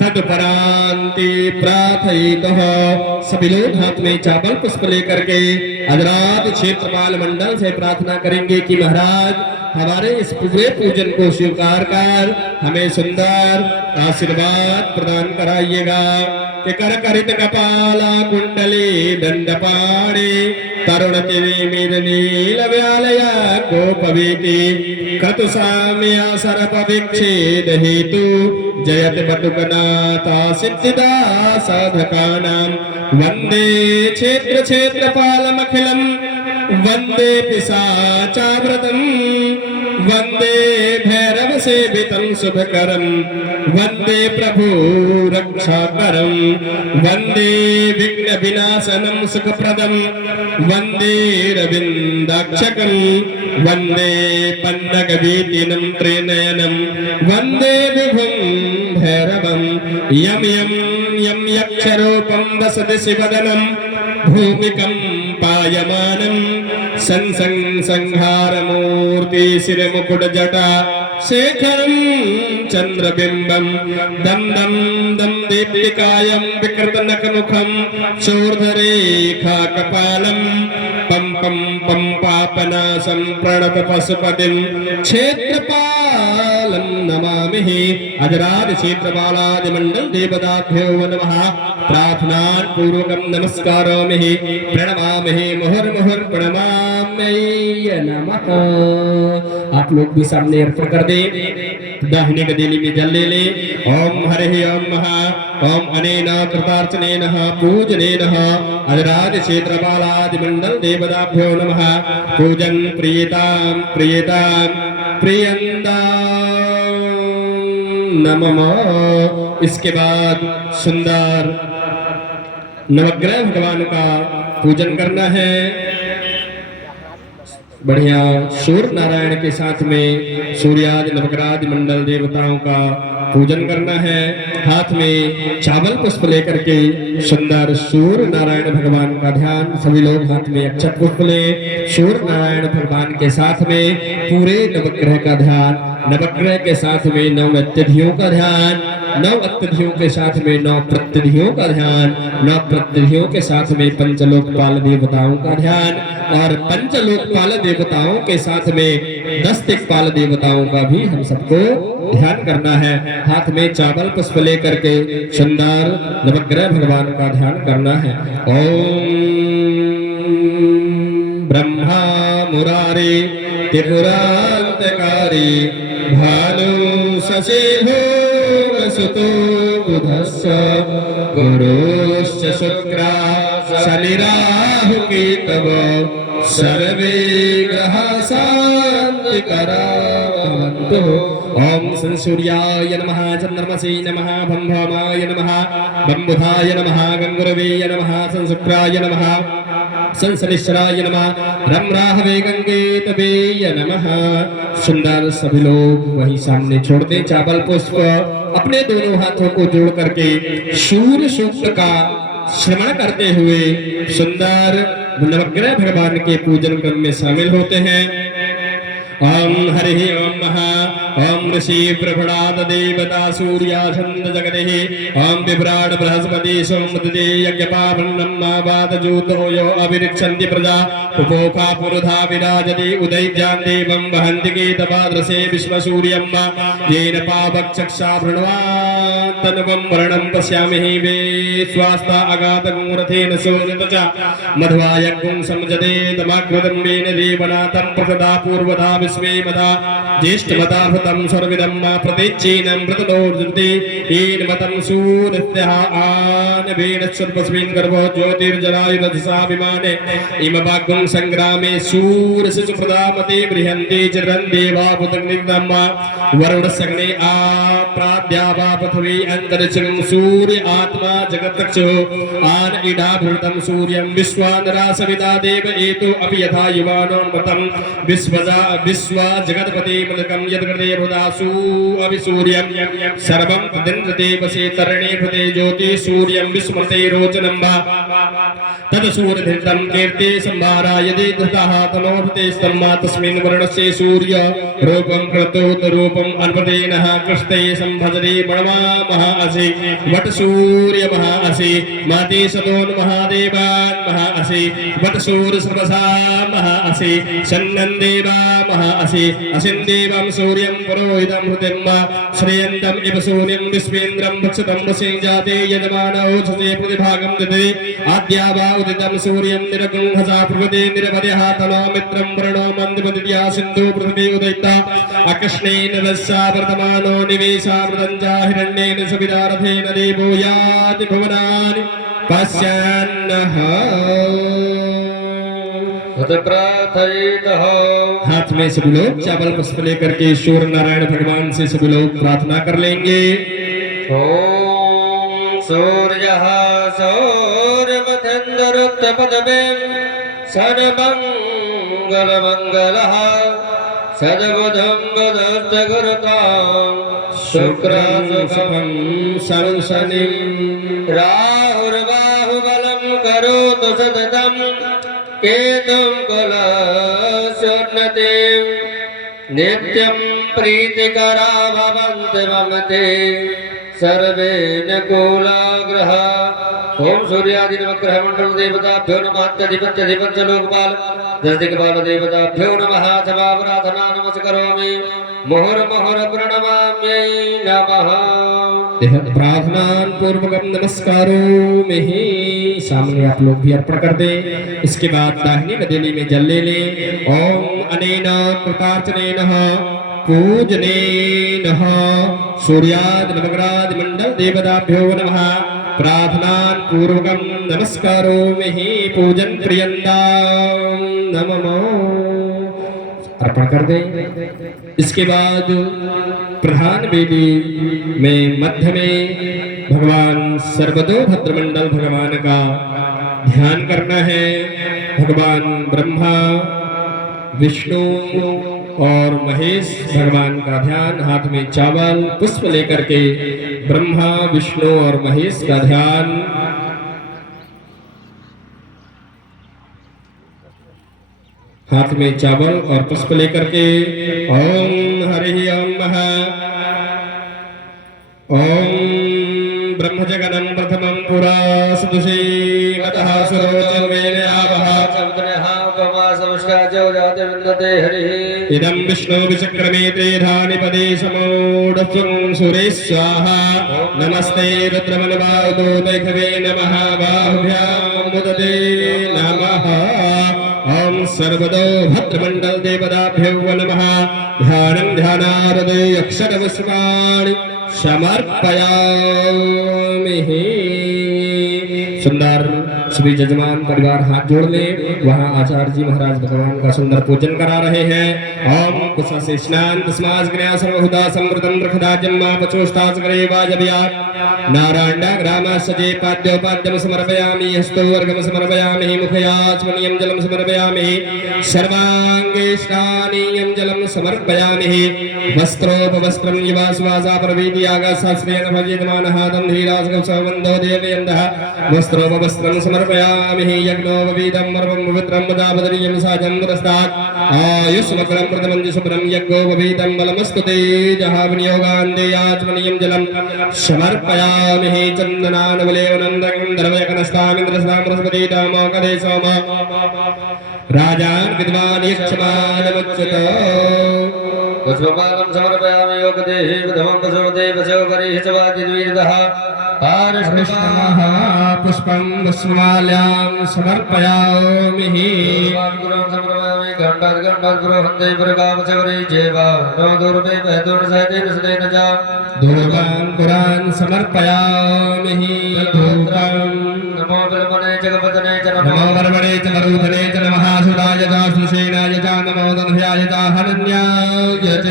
तत्परान्ति प्रार्थयितः। सभी लोग हाथ में चावल पुष्प लेकर के अजरात क्षेत्रपाल मंडल से प्रार्थना करेंगे कि महाराज हमारे इस पूरे पूजन को स्वीकार कर हमें सुंदर आशीर्वाद प्रदान कराइएगा। कि कर करित कपाला कुंडली दंडपाणि तरुण तिमिरनील व्यालया गोपवीति क्रतुसाम्या सर्प विच्छेद हेतु जयति बटुकनाथा सिद्धिदा साधकानां वंदे क्षेत्र क्षेत्रपालमखिलं वंदे पिशाचाव्रतं वंदे भैरव सेवितं शुभकरं वंदे प्रभु रक्षाकरं वंदे विघ्न विनाशनं सुखप्रदं वंदे रविन्दाक्षकं वंदे पन्नगवीतिनं त्रिनयनं वंदे विभुं भैरवं यं यं यं यक्षरूपं वसति शिवदनं भूमिकं पायमानं संहारमूर्ति शिरमुकुटजटा शेखरं चंद्रबिंबं दं दं दं दीप्तिकायं विकृतनखमुखं शूर्धरेखाकपालं पं पं पं पापनाशं प्रणत पशुपतिं क्षेत्रपालं नमामि। अजराज क्षेत्रपालादि मंडल देवताभ्यो नमः। प्रार्थनान् पूर्वकं नमस्कारामि प्रणमामि मुहुर्मुहुर् प्रणमाम्यै नमः। आप लोग भी सामने अर्पण कर दे। दाहिने गदेली में जल ले ले। ओम हरि ओम महा ओम अनेन कृतार्चनेन पूजनेन अजराज क्षेत्रपालादि मंडल देवताभ्यो नमः। पूजन प्रियतां प्रियतां प्रियन्तां नमः। इसके बाद सुंदर नवग्रह भगवान का पूजन करना है। बढ़िया सूर्य नारायण के साथ में सूर्यादि नवग्रह मंडल देवताओं का पूजन करना है। हाथ में चावल पुष्प लेकर के सुंदर सूर्य नारायण भगवान का ध्यान, सभी लोग हाथ में अक्षत पुष्प ले सूर्य नारायण भगवान के साथ में पूरे नवग्रह का ध्यान, नवग्रह के साथ में 9 अत्यधियों का ध्यान, 9 अत्यधियों के साथ में 9 प्रत्यधियों का ध्यान, 9 प्रत्यधियों के साथ में पंचलोकपाल देवताओं का ध्यान और पंचलोकपाल देवताओं के साथ में 10 दिक्पाल देवताओं का भी हम सबको ध्यान करना है। हाथ में चावल पुष्प लेकर के सुंदर नवग्रह भगवान का ध्यान करना है। ओम ब्रह्मा मुरारी त्रिपुरांतकारी भानु शशि भूमसुतो बुधस्य गुरुश्च शुक्रा शनि राहु केतव सर्वे ग्रहा शांतिकरा भवन्तु। ओम सूर्याय नमः, चंद्रमसे नमः, भंभमाय नमः, बंबुधाय नमः, गंगुरवे नमः, शुक्राय नमः, शनिश्चराय नमः, रमराहवे गंगेतवे नमः। सुंदर सभी लोग वही सामने छोड़ दें चावल पुष्प, अपने दोनों हाथों को जोड़ करके सूर्य सूक्त का श्रवण करते हुए सुंदर नवग्रह भगवान के पूजन क्रम में शामिल होते हैं। ओम हरि ओम महा ओम ऋषि प्रभुणाद देवता सूर्या छंद जगदेहि ओम विभ्राट बृहस्पति सोमदे यज्ञपावन्नं मावाद ज्योतो यो अविरिक्षन्ति प्रजा उपोखा पुरुधा विराजति उदैज्यान् देवं वहन्ति केतवाद्रसे विश्वसूर्यं येन पावक्षक्षा भृण्वान् तन्वं वर्णं पश्यामि वे स्वास्ता अगातगुं रथेन सोनित च मध्वायगुं समजते तमाग्रदं वेन देवनाथं प्रसदा पूर्वदा विश्वे मदा ज्येष्ठमता भृतं सर्विदं प्रतिच्चीनं मृतनोर्जन्ति येन मतं सूर्यस्यः आनवेन सर्वस्मिन् गर्भो ज्योतिर्जरायुरधसा विमाने इमवाग्गुं संग्रामे सूर्यस्य प्रदामते बृहन्ति चिरं देवा भूतग्निग्धं वरुणसग्ने आप्राद्यावा पृथिवी अन्तरिक्षं सूर्य आत्मा जगत्तक्षुः आन इडाभृतं सूर्यं विश्वानरा सविता देव एतो अपि यथा युवानोन्मतं विश्वा जगत्पति मलकं यद्गते भृदासु अभि सूर्यं सर्वं तदिन्द्रते वसे तरणे भृते ज्योति सूर्यं विस्मृते रोचनं वा तद सूर्यधृतं कीर्ते संभारा यदि धृतः तनोभृते स्तम्मा तस्मिन् वर्णस्य सूर्य रूपं कृतोत रूपं अन्वतेनः कृष्टे संभजते मणवा महा असि वट सूर्य महा असि माते सदोन् महादेवान् महा असि वट सूर्य सर्वसा महा असि सन्नं देवा महा असि असिन् देवं सूर्यं पुरोहितं हृदिं श्रेयन्तम् इव सूर्यं विश्वेन्द्रं भक्षतं वसे जाते यजमानौ छसे प्रतिभागं ददे आद्या वा उदितं सूर्यं निरगुं हसा प्रभृते निरवध्यः तनो मित्रं वरुणो मन्दपतिया सिन्धु पृथिवी उदयिता अकृष्णेन रस्सा वर्तमानो निवेशामृतं च हिरण्येन सविता रथेन देवो याति भुवनानि पश्यन्नः। हाथ में सभी लोग चावल पुष्प लेकर के सूर्य नारायण भगवान से सभी लोग प्रार्थना कर लेंगे। ओम सूर्यः सौर्यमथेन्द्रोत्तपदवे सर्वमङ्गलमङ्गलः सद्बुद्धं बुद्धस्तगुरुतां शुक्रशुभं संसनिं राहुर्बाहुबलं करोतु सततं केतुं कुलस्योन्नतिं नित्यं प्रीतिकरा भवन्तु मम ते सर्वे अनुकूलाग्रह। ओम सूर्यादि नवग्रह मंडल देवताभ्यो नमः अत्यधिपत्यधिपत्य लोकपाल दशदिक्पाल देवताभ्यो नमः सभा प्रार्थना नमस्करोमि मुहुर्मुहुर् प्रणमाम्यै नमः। प्रार्थना पूर्वकम नमस्कारों ही सामने आप लोग भी अर्पण कर दें। इसके बाद दाहिनी नदेली में जल ले लें। ओम अनेन कृतार्चनेन पूजनेन सूर्यादि नवग्रहादि मंडल देवताभ्यो नमः। प्रार्थना पूर्वकम नमस्कारों ही पूजन प्रियंदा नमः अर्पण कर दें। इसके बाद प्रधान वेदी में मध्य में भगवान सर्वतोभद्र मंडल भगवान का ध्यान करना है। भगवान ब्रह्मा विष्णु और महेश भगवान का ध्यान, हाथ में चावल पुष्प लेकर के ब्रह्मा विष्णु और महेश का ध्यान। हाथ में चावल और पुष्प लेकर के ओम हरि ओम ओम ब्रह्म जगनं प्रथमं पुरा सदुषे मतः सुरोचमेन आवः इदं विष्णु विचक्रमे त्रेधानि पदे समोढस्वं सुरे स्वाहा नमस्ते रुद्रमनवादो दैखवे नमः बाहुभ्यां मुदते नमः ओम सर्वदो भद्रमंडल देवताभ्यो नमः ध्यानं ध्यानारदे अक्षरपुष्पाणि समर्पयामि। सुंदर सभी जजमान परिवार हाथ जोड़ ले, वहां आचार्य जी महाराज भगवान का सुंदर पूजन करा रहे हैं। ओम कुशा से स्नान तस्मात् ग्रह सर्वहुदा समृतम रखदा जन्मा पचोस्तास करे वाजबिया नारायण ग्राम सजे पाद्योपाद्यम समर्पयामि हस्तो वर्गम समर्पयामि मुखयाचमनीयं जलम समर्पयामि सर्वांगे स्नानीयं जलम समर्पयामि वस्त्रोपवस्त्रं निवासवासा प्रवीति आगाशास्त्रेण भजितमानः दन्धीराजगं सवन्दो देवयन्दः वस्त्रोपवस्त्रं समर्पयामि यज्ञोपवीतं मर्वं पवित्रं वदावदनीयं साजं पुरस्तात् आयुष्मकरं प्रथमं शुभ्रं यज्ञोपवीतं बलमस्तु तेजः विनियोगान्देयाचमनीयं जलं समर्पयामि चन्दनानवलेवनं दर्वयकनस्तामिन्द्रस्तां बृहस्पति दामोकरे सोम राजान् विद्वान् यक्षमानमुच्यत पुष्पमालं समर्पयामि योगदेहि विधमं वसुदेवसोपरि च वादिद्विदः कृष्णमः पुष्पं पुष्पमाल्यां समर्पयामि गुरुं समर्पयामि घण्टात् पुरोहन्ते प्रकामचवरे जेवा नो दुर्वे वैदुर्सहितेन सुतेन च धूर्वान् पुरान् समर्पयामि धूपं नमो ब्रह्मणे जगपतने च नमो वर्मणे च मरुधने च नमः सुराय च सुषेणाय च नमो दध्याय च हरण्याय च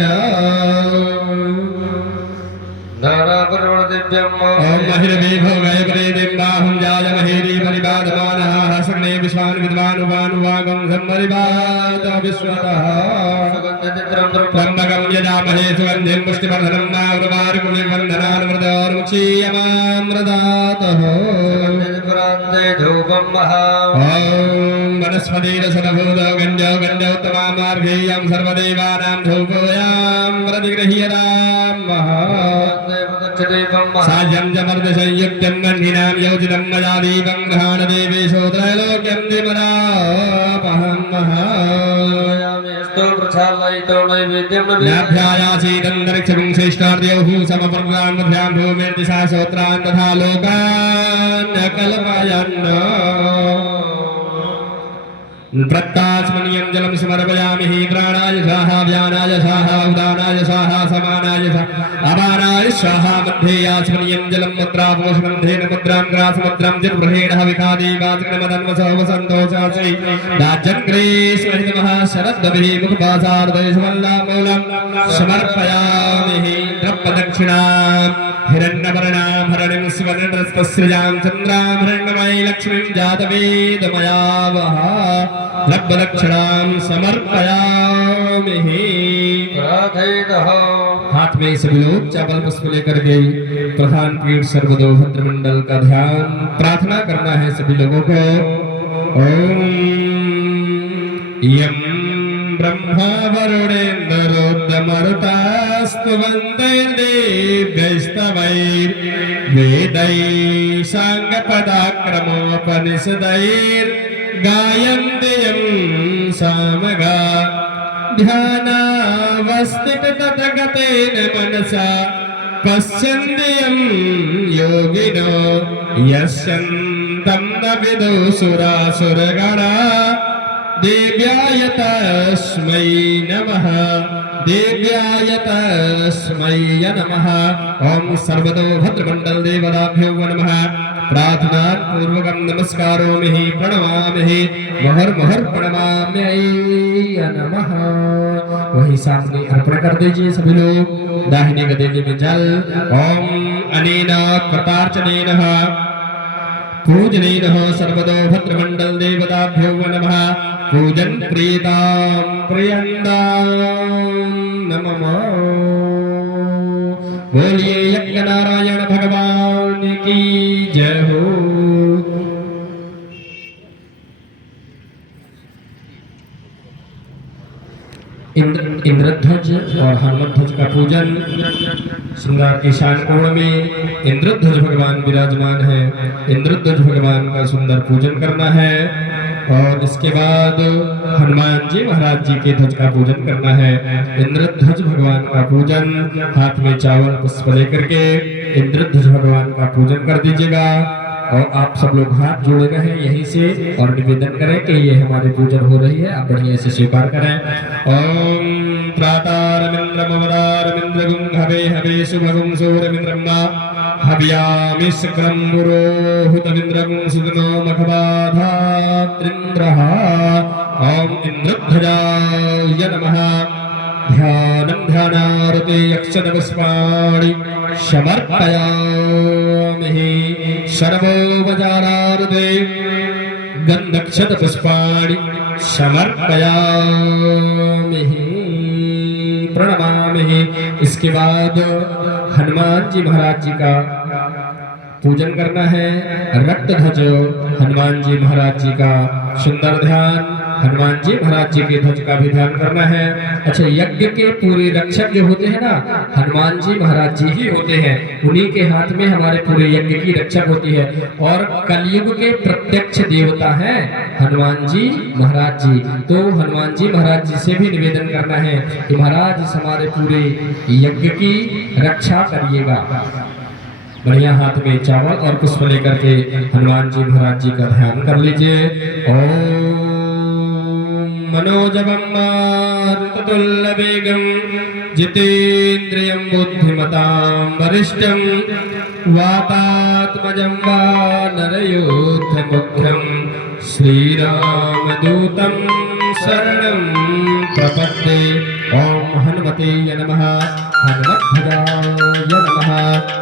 ओम महिरवे भोगाय प्रेदिम्बाहं जाय महेरी परिबाधमानः हसने विश्वान् विद्वान् उवानुवागं सम्मरिबाद विश्वतः ब्रह्मगं यजामहे सुगन्धिं पुष्टिवर्धनं नावृवारुकुलिवर्धनान्मृतोर्मुक्षीयमामृतातः ओम वनस्पतिरसनभूतो गण्डो गण्डोत्तमामार्गेयं सर्वदेवानां धूपोयां प्रतिगृह्यतां महा सायं जमर्दसंयुक्तं मन्निनां योजितं मया दीपं घ्राणदेवेशो त्रैलोक्यं दिवरापहं नाभ्यायासीदन्तरिक्षं श्रेष्ठार्योः समपर्गान् भूमिर्दिशा श्रोत्रान् तथा लोकान् न कल्पयन् प्रत्तास्मनीयं जलं समर्पयामि प्राणाय स्वाहा व्यानाय स्वाहा उदानाय स्वाहा समानाय अपानाय स्वाहा मध्ये आस्मनीयं जलं मुद्रा पोषणेन मुद्रां ग्रासमुद्रां जिह्वहेण हविखादी वाचकमदन्वसो वसन्तोषासि राज्यग्रे स्वहितमः शरद्दभिः मुखपासार्दयसमल्लामूलं समर्पयामि द्रव्यदक्षिणाम् हिरण्यवर्णां हरणिं सुवर्णरत्नस्रजां चन्द्रां हिरण्यमयी लक्ष्मीं जातवेदमयावः द्रव्यदक्षिणां समर्पयामि। हाथ में सभी लोग चावल पुष्प लेकर के प्रधान पीठ सर्वदो भद्रमंडल का ध्यान प्रार्थना करना है सभी लोगों को। ओम यम ब्रह्मा वरुणेन्द्रोद्यमरुतास्तुवन्तैर्देव्यैस्तवैर्वेदैः साङ्गपदाक्रमोपनिषदैर्गायन्ति यं सामगा ध्यानावस्थिततगतेन मनसा पश्यन्ति यं योगिनो यस्यन्तं न विदो सुरासुरगणा देव्याय तस्मै नमः देव्याय तस्मै नमः। ओम सर्वतो भद्रमंडल देवताभ्यो नमः। प्रार्थना पूर्वकं नमस्कारोमि प्रणमामि महर महर प्रणमाम्यै नमः। वही सामने अर्पण कर दीजिए सभी लोग। दाहिने गदेले में जल। ओम अनेन कृतार्चनेन पूजनेनः सर्वतो भद्रमण्डल देवताभ्यो नमः पूजन प्रीतां प्रियन्तां नमः। बोलिए यज्ञ नारायण भगवान की जय हो। इंद्रध्वज और हनुमत ध्वज का पूजन। श्रृंगार के ईशान कोण में इंद्रध्वज भगवान विराजमान है। इंद्रध्वज भगवान का सुंदर पूजन करना है और इसके बाद हनुमान जी महाराज जी के ध्वज का पूजन करना है। इंद्रध्वज भगवान का पूजन, हाथ में चावल पुष्प लेकर के इंद्रध्वज भगवान का पूजन कर दीजिएगा और आप सब लोग हाथ जोड़े रहें यहीं से और निवेदन करें कि ये हमारी पूजन हो रही है, आप बढ़िया से स्वीकार करें। ओम त्रातारमिन्द्रमवदारमिन्द्रगुं हवे हवे शुभगुं सूरमिन्द्रम्मा हव्यामिष्क्रं पुरोहुतमिन्द्रगुं सुदनो मघवाधात्रिन्द्रः। ओम इंद्रध्वजाय नमः। ध्यानं ध्यानारते अक्षतपुष्पाणि समर्पयामि। सर्वोपचारार्थे गन्धक्षतपुष्पाणि समर्पयामि, प्रणमामि। इसके बाद हनुमान जी महाराज जी का पूजन करना है। रक्तध्वज हनुमान जी महाराज जी का सुंदर ध्यान, हनुमान जी महाराज जी के ध्वज का भी ध्यान करना है। अच्छा, यज्ञ के पूरे रक्षक जो होते हैं ना, हनुमान जी महाराज जी ही होते हैं। उन्हीं के हाथ में हमारे पूरे यज्ञ की रक्षक होती है और कलयुग के प्रत्यक्ष देवता हैं हनुमान जी महाराज जी। तो हनुमान जी महाराज जी से भी निवेदन करना है कि महाराज इस हमारे पूरे यज्ञ की रक्षा करिएगा। बढ़िया हाथ में चावल और पुष्प लेकर के हनुमान जी महाराज जी का ध्यान कर लीजिए। ओम मनोजवं मारुततुल्यवेगं जितेन्द्रियं बुद्धिमतां वरिष्ठं वातात्मजं वानरयोद्धमुख्यं श्रीरामदूतं शरणं प्रपद्ये। ओम हनुमते नमः। हनुमध्वजाय नमः।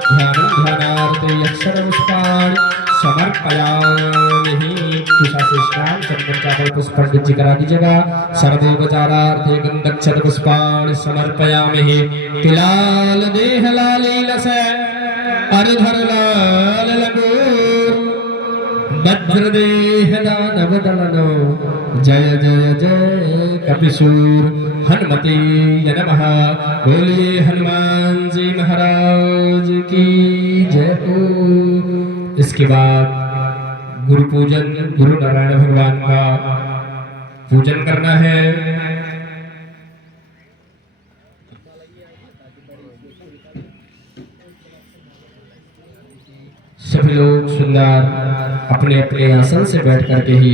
ध्यानं ध्यानार्थे अक्षरपुष्पाणि समर्पयामि। तुषा से स्नान चंदन चावल पुष्प पंडित जी करा दीजिएगा। सर्वोपचारार्थे गंधक्षत पुष्पाणि समर्पयामि। तिलाल देह लालीलस अरधर लाल लगोर वज्रदेह दानव दलनो जय जय जय कपिसूर। हनुमते नमः। बोलिए हनुमान जी महाराज की जय हो। इसके बाद गुरु पूजन, गुरु नारायण भगवान का पूजन करना है। सभी लोग सुंदर अपने अपने आसन से बैठ करके ही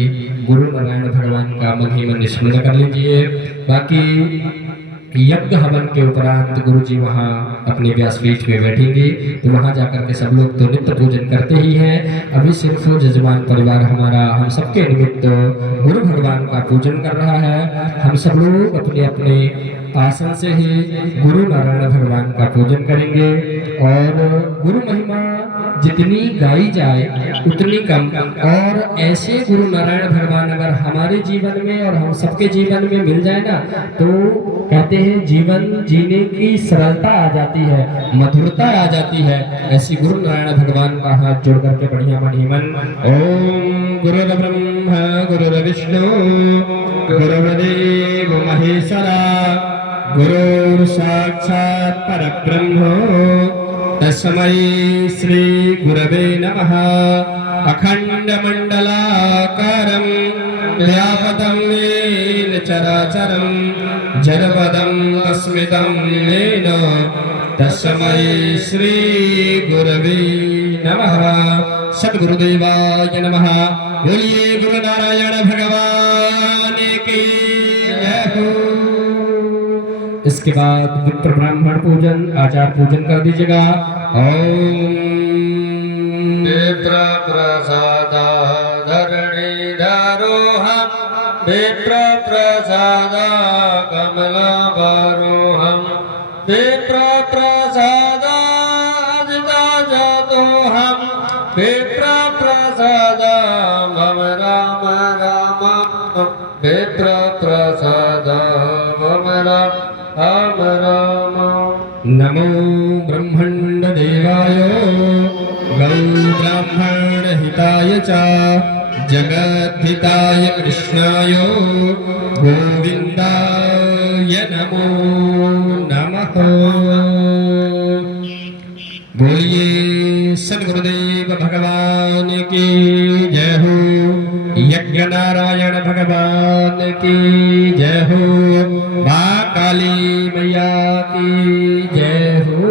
गुरु नारायण भगवान का मन ही मन स्मरण कर लीजिए। बाकी यज्ञ हवन के उपरांत गुरु जी वहाँ अपने व्यासपीठ में बैठेंगे, तो वहाँ जाकर के सब लोग तो नित्य पूजन करते ही हैं। अभी सिर्फ जजमान परिवार हमारा हम सबके निमित्त गुरु भगवान का पूजन कर रहा है। हम सब लोग अपने अपने आसन से ही गुरु नारायण भगवान का पूजन करेंगे और गुरु महिमा जितनी गाई जाए उतनी कम। और ऐसे गुरु नारायण भगवान अगर हमारे जीवन में और हम सबके जीवन में मिल जाए ना, तो कहते हैं जीवन जीने की सरलता आ जाती है, मधुरता आ जाती है। ऐसी गुरु नारायण भगवान का हाथ जोड़ करके बढ़िया मन ही मन ओम गुरुर् ब्रह्मा गुरुर्विष्णु गुरुर्देव महेश्वरा गुरुर् साक्षात् परब्रह्म तस्मै श्री गुरवे नमः। अखण्डमण्डलाकारं व्यापकं येन चराचरं जडपदं अस्मितं येन तस्मै श्री गुरवे नमः। सद्गुरुदेवाय नमः। बोलिए गुरु नारायण भगवान की जय हो। इसके बाद विप्र ब्राह्मण पूजन, आचार पूजन कर दीजिएगा। ओम विप्र प्रसाद धरणीधरोऽहं विप्र प्रसाद कमलावरोऽहं विप्र प्रसाद अजितजतोऽहं विप्र प्रसाद दाम राम नमो ब्रह्मण्ड देवाय गौ ब्राह्मण हिताय च जगद्धिताय कृष्णाय गोविंदाय नमो नमः। बोलिए सद्गुरुदेव भगवान की जय हो। यज्ञ नारायण भगवान की जय हो। माँ काली मैया की जय हो।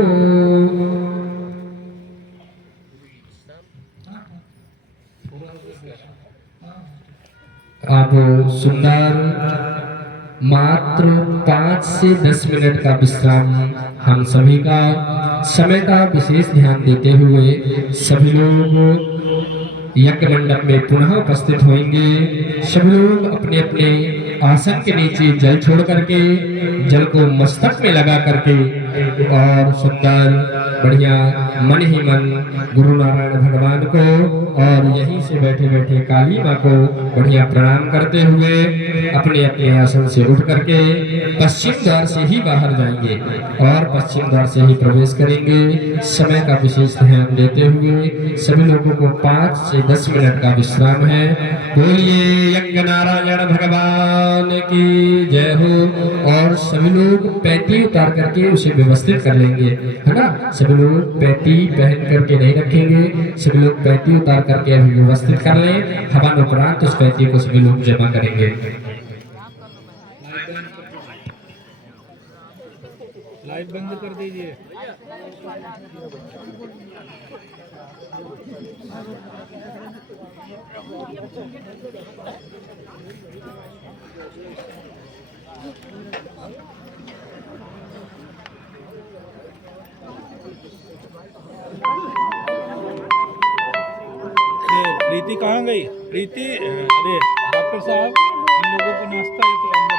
अब सुंदर मात्र 5 से 10 मिनट का विश्राम हम सभी का समय का विशेष ध्यान देते हुए सभी लोग यज्ञ मंडप में पुनः उपस्थित होंगे। सभी लोग अपने अपने आसन के नीचे जल छोड़ करके जल को मस्तक में लगा करके और सुंदर बढ़िया मन ही मन गुरु नारायण भगवान को और यहीं से बैठे बैठे काली माँ को बढ़िया प्रणाम करते हुए अपने अपने आसन से उठ करके पश्चिम द्वार से ही बाहर जाएंगे और पश्चिम द्वार से ही प्रवेश करेंगे। समय का विशेष ध्यान देते हुए सभी लोगों को 5 से 10 मिनट का विश्राम है। बोलिए यज्ञ नारायण भगवान की जय हो। और सभी लोग पैंती उतार करके उसे व्यवस्थित कर लेंगे, है ना। सभी लोग पैंती पहन करके नहीं रखेंगे, सभी लोग पैंती उतार करके अभी व्यवस्थित कर लें। हवन उपरांत उस पैंती को सभी लोग जमा करेंगे। लाइट बंद कर दीजिए। प्रीति कहाँ गई? प्रीति, अरे डॉक्टर साहब, इन लोगों को नाश्ता ये तो